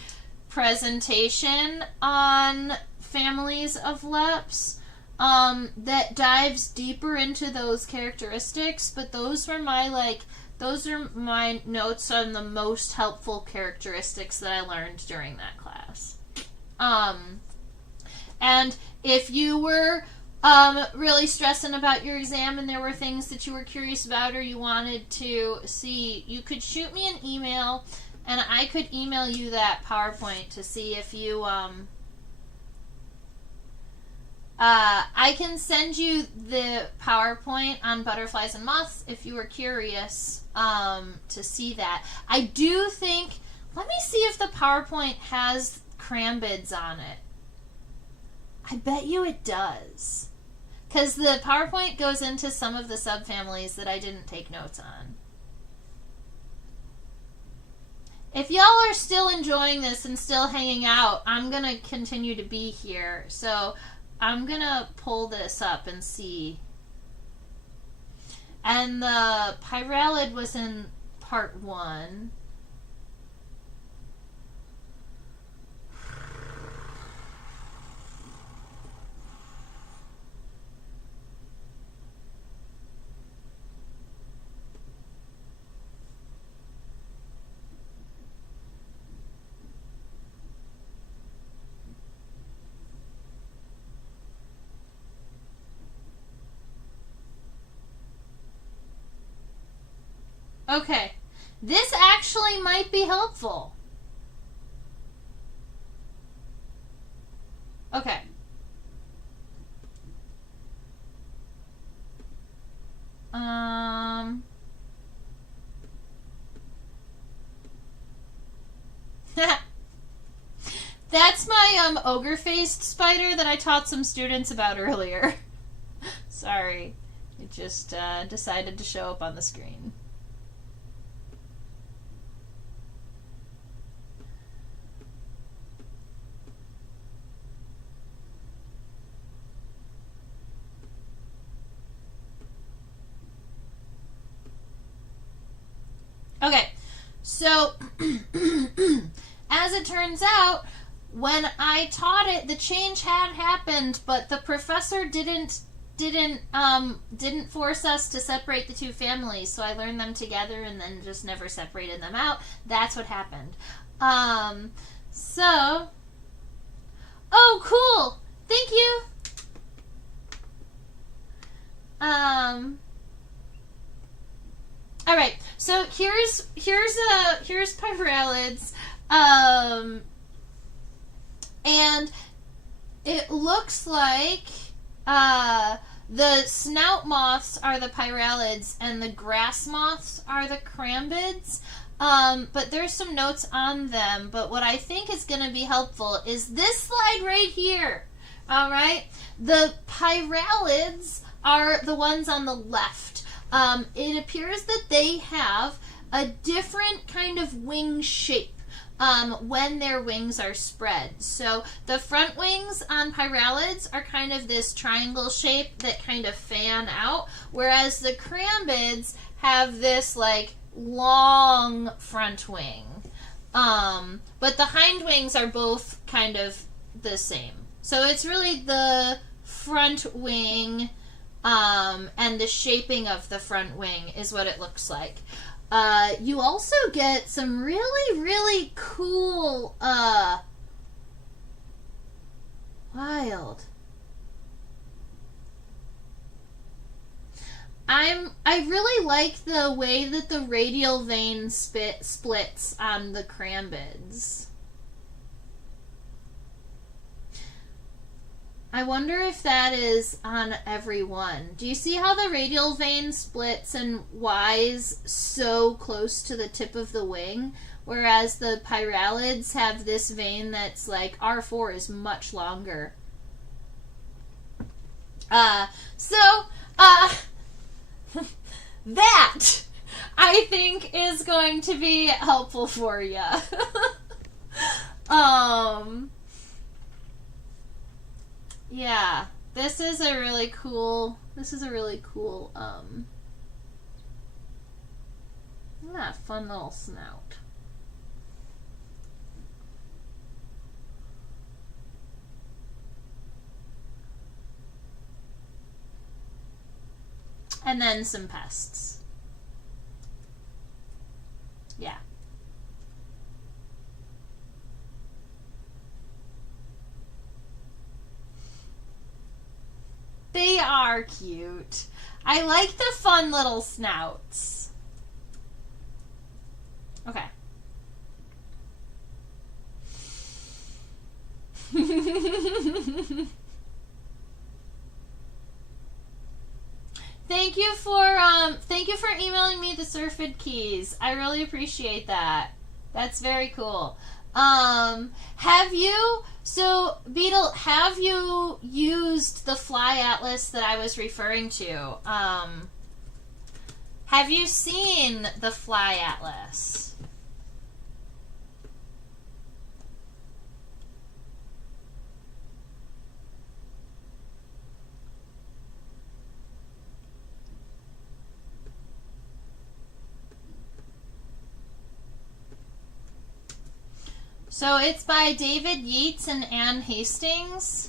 presentation on families of leps that dives deeper into those characteristics, but those are my notes on the most helpful characteristics that I learned during that class. And if you were really stressing about your exam and there were things that you were curious about or you wanted to see, you could shoot me an email and I could email you that PowerPoint to see if you I can send you the PowerPoint on butterflies and moths if you were curious to see that. I do think, let me see if the PowerPoint has crambids on it. I bet you it does. Because the PowerPoint goes into some of the subfamilies that I didn't take notes on. If y'all are still enjoying this and still hanging out, I'm going to continue to be here. So I'm going to pull this up and see. And the pyralid was in part 1. Okay, this actually might be helpful. Okay. That's my ogre-faced spider that I taught some students about earlier. Sorry, it just decided to show up on the screen. Okay, so as it turns out, when I taught it, the change had happened, but the professor didn't force us to separate the two families, so I learned them together and then just never separated them out. That's what happened. Oh, cool! Thank you! Alright, so here's pyralids, and it looks like, the snout moths are the pyralids and the grass moths are the crambids, but there's some notes on them, but what I think is going to be helpful is this slide right here, alright? The pyralids are the ones on the left. It appears that they have a different kind of wing shape when their wings are spread. So the front wings on pyralids are kind of this triangle shape that kind of fan out, whereas the crambids have this like long front wing. But the hind wings are both kind of the same. So it's really the front wing and the shaping of the front wing is what it looks like. You also get some really, really cool, wild. I really like the way that the radial vein splits on the crambids. I wonder if that is on every one. Do you see how the radial vein splits and Y's so close to the tip of the wing? Whereas the pyralids have this vein that's like R4 is much longer. That I think is going to be helpful for you. Yeah, this is a really cool, yeah, fun little snout. And then some pests. Yeah. They are cute. I like the fun little snouts. Okay. Thank you for emailing me the Surfid keys. I really appreciate that. That's very cool. Beetle, have you used the Fly Atlas that I was referring to? Have you seen the Fly Atlas? So it's by David Yeats and Anne Hastings.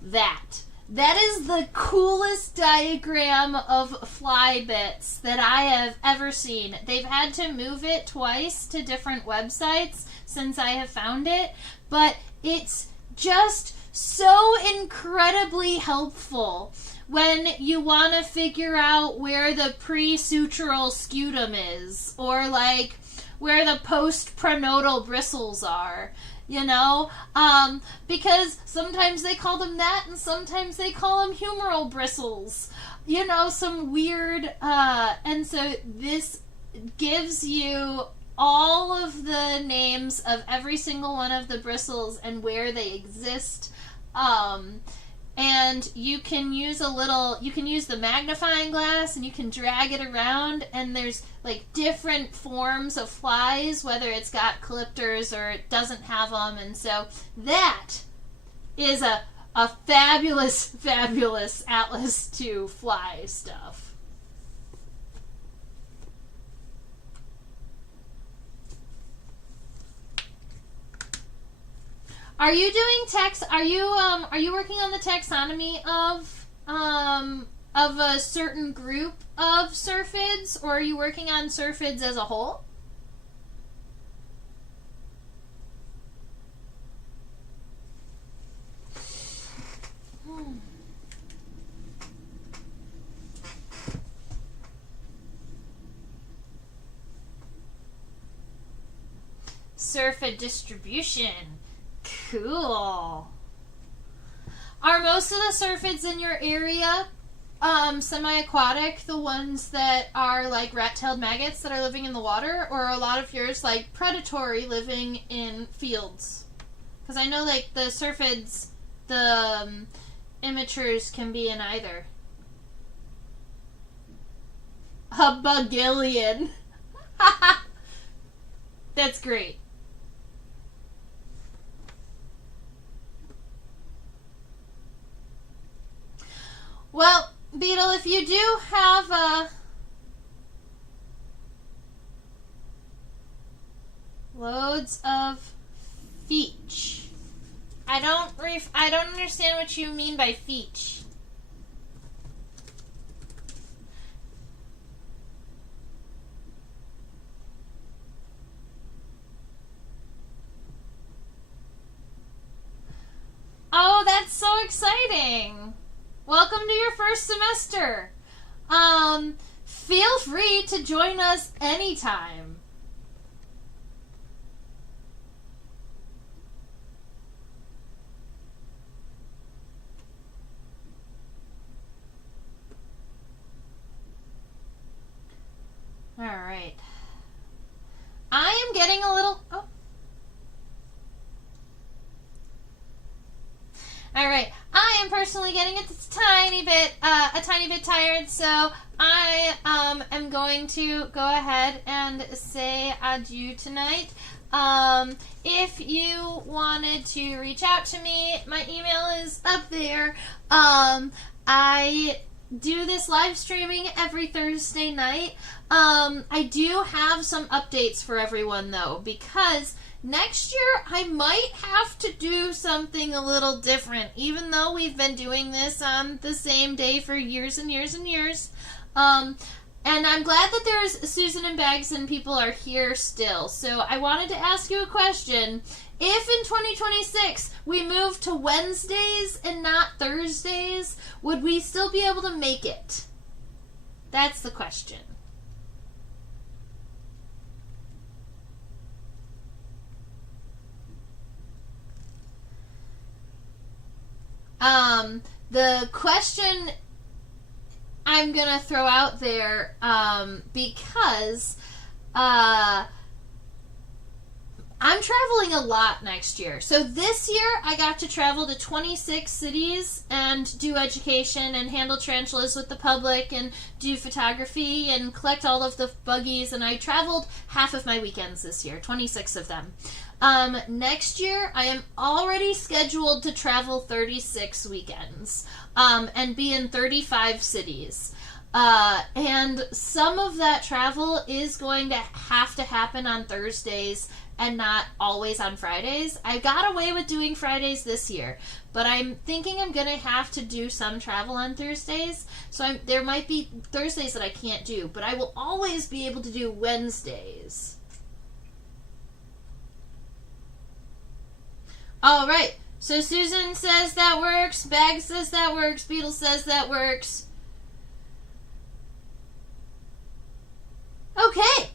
That is the coolest diagram of fly bits that I have ever seen. They've had to move it twice to different websites since I have found it, but it's just so incredibly helpful when you want to figure out where the pre-sutural scutum is, or like where the post-pronotal bristles are, you know? Because sometimes they call them that, and sometimes they call them humeral bristles. You know, some weird, and so this gives you all of the names of every single one of the bristles and where they exist. And you can use the magnifying glass and you can drag it around, and there's like different forms of flies, whether it's got calyptors or it doesn't have them. And so that is a fabulous, fabulous atlas to fly stuff. Are you doing are you working on the taxonomy of a certain group of syrphids, or are you working on syrphids as a whole? Syrphid distribution. Cool. Are most of the syrphids in your area semi-aquatic, the ones that are like rat-tailed maggots that are living in the water, or are a lot of yours like predatory, living in fields? Because I know like the syrphids, the immatures can be in either. A bagillion. That's great. Well, Beetle, if you do have loads of feech. I don't understand what you mean by feech. Oh, that's so exciting. Welcome to your first semester. Feel free to join us anytime. All right. I am getting a little... Oh. All right. I am personally personally getting a tiny bit tired, so I am going to go ahead and say adieu tonight. If you wanted to reach out to me, my email is up there. I do this live streaming every Thursday night. I do have some updates for everyone, though, because next year I might have to do something a little different, even though we've been doing this on the same day for years and years and years. And I'm glad that there's Susan and Bags and people are here still. So I wanted to ask you a question. If in 2026 we move to Wednesdays and not Thursdays, would we still be able to make it? That's the question. The question I'm gonna throw out there, because I'm traveling a lot next year. So this year I got to travel to 26 cities and do education and handle tarantulas with the public and do photography and collect all of the buggies, and I traveled half of my weekends this year, 26 of them. Next year I am already scheduled to travel 36 weekends and be in 35 cities. And some of that travel is going to have to happen on Thursdays and not always on Fridays. I got away with doing Fridays this year, but I'm thinking I'm going to have to do some travel on Thursdays. So there might be Thursdays that I can't do, but I will always be able to do Wednesdays. All right. So Susan says that works. Bag says that works. Beetle says that works. Okay.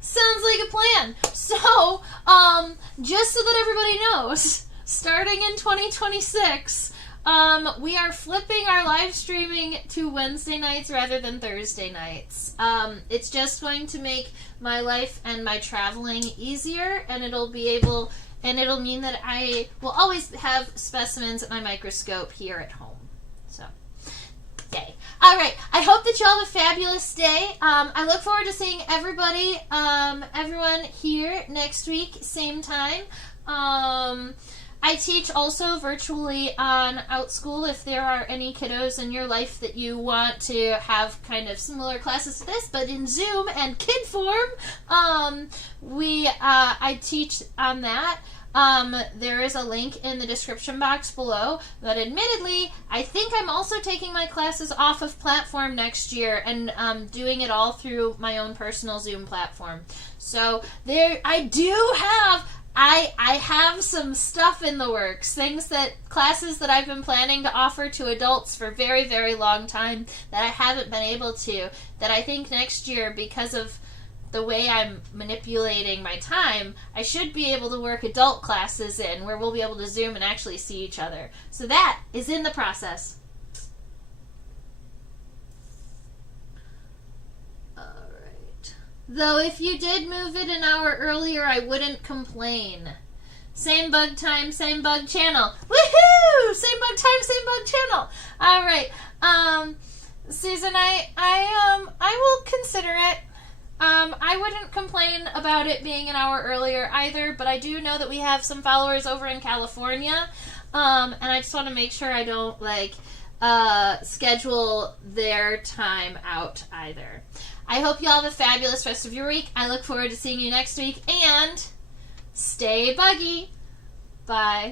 Sounds like a plan. So, just so that everybody knows, starting in 2026, we are flipping our live streaming to Wednesday nights rather than Thursday nights. It's just going to make my life and my traveling easier, and it'll mean that I will always have specimens at my microscope here at home. So, yay. Alright, I hope that y'all have a fabulous day. I look forward to seeing everybody, everyone here next week, same time. I teach also virtually on OutSchool. If there are any kiddos in your life that you want to have kind of similar classes to this, but in Zoom and kid form, I teach on that. There is a link in the description box below, but admittedly, I think I'm also taking my classes off of platform next year and doing it all through my own personal Zoom platform. So there, I have some stuff in the works, classes that I've been planning to offer to adults for a very, very long time that I haven't been able to, that I think next year, because of the way I'm manipulating my time, I should be able to work adult classes in where we'll be able to Zoom and actually see each other. So that is in the process. Alright. Though if you did move it an hour earlier, I wouldn't complain. Same bug time, same bug channel. Woohoo! Same bug time, same bug channel. Alright. Susan, I will consider it. I wouldn't complain about it being an hour earlier either, but I do know that we have some followers over in California, and I just want to make sure I don't, schedule their time out either. I hope you all have a fabulous rest of your week. I look forward to seeing you next week, and stay buggy. Bye.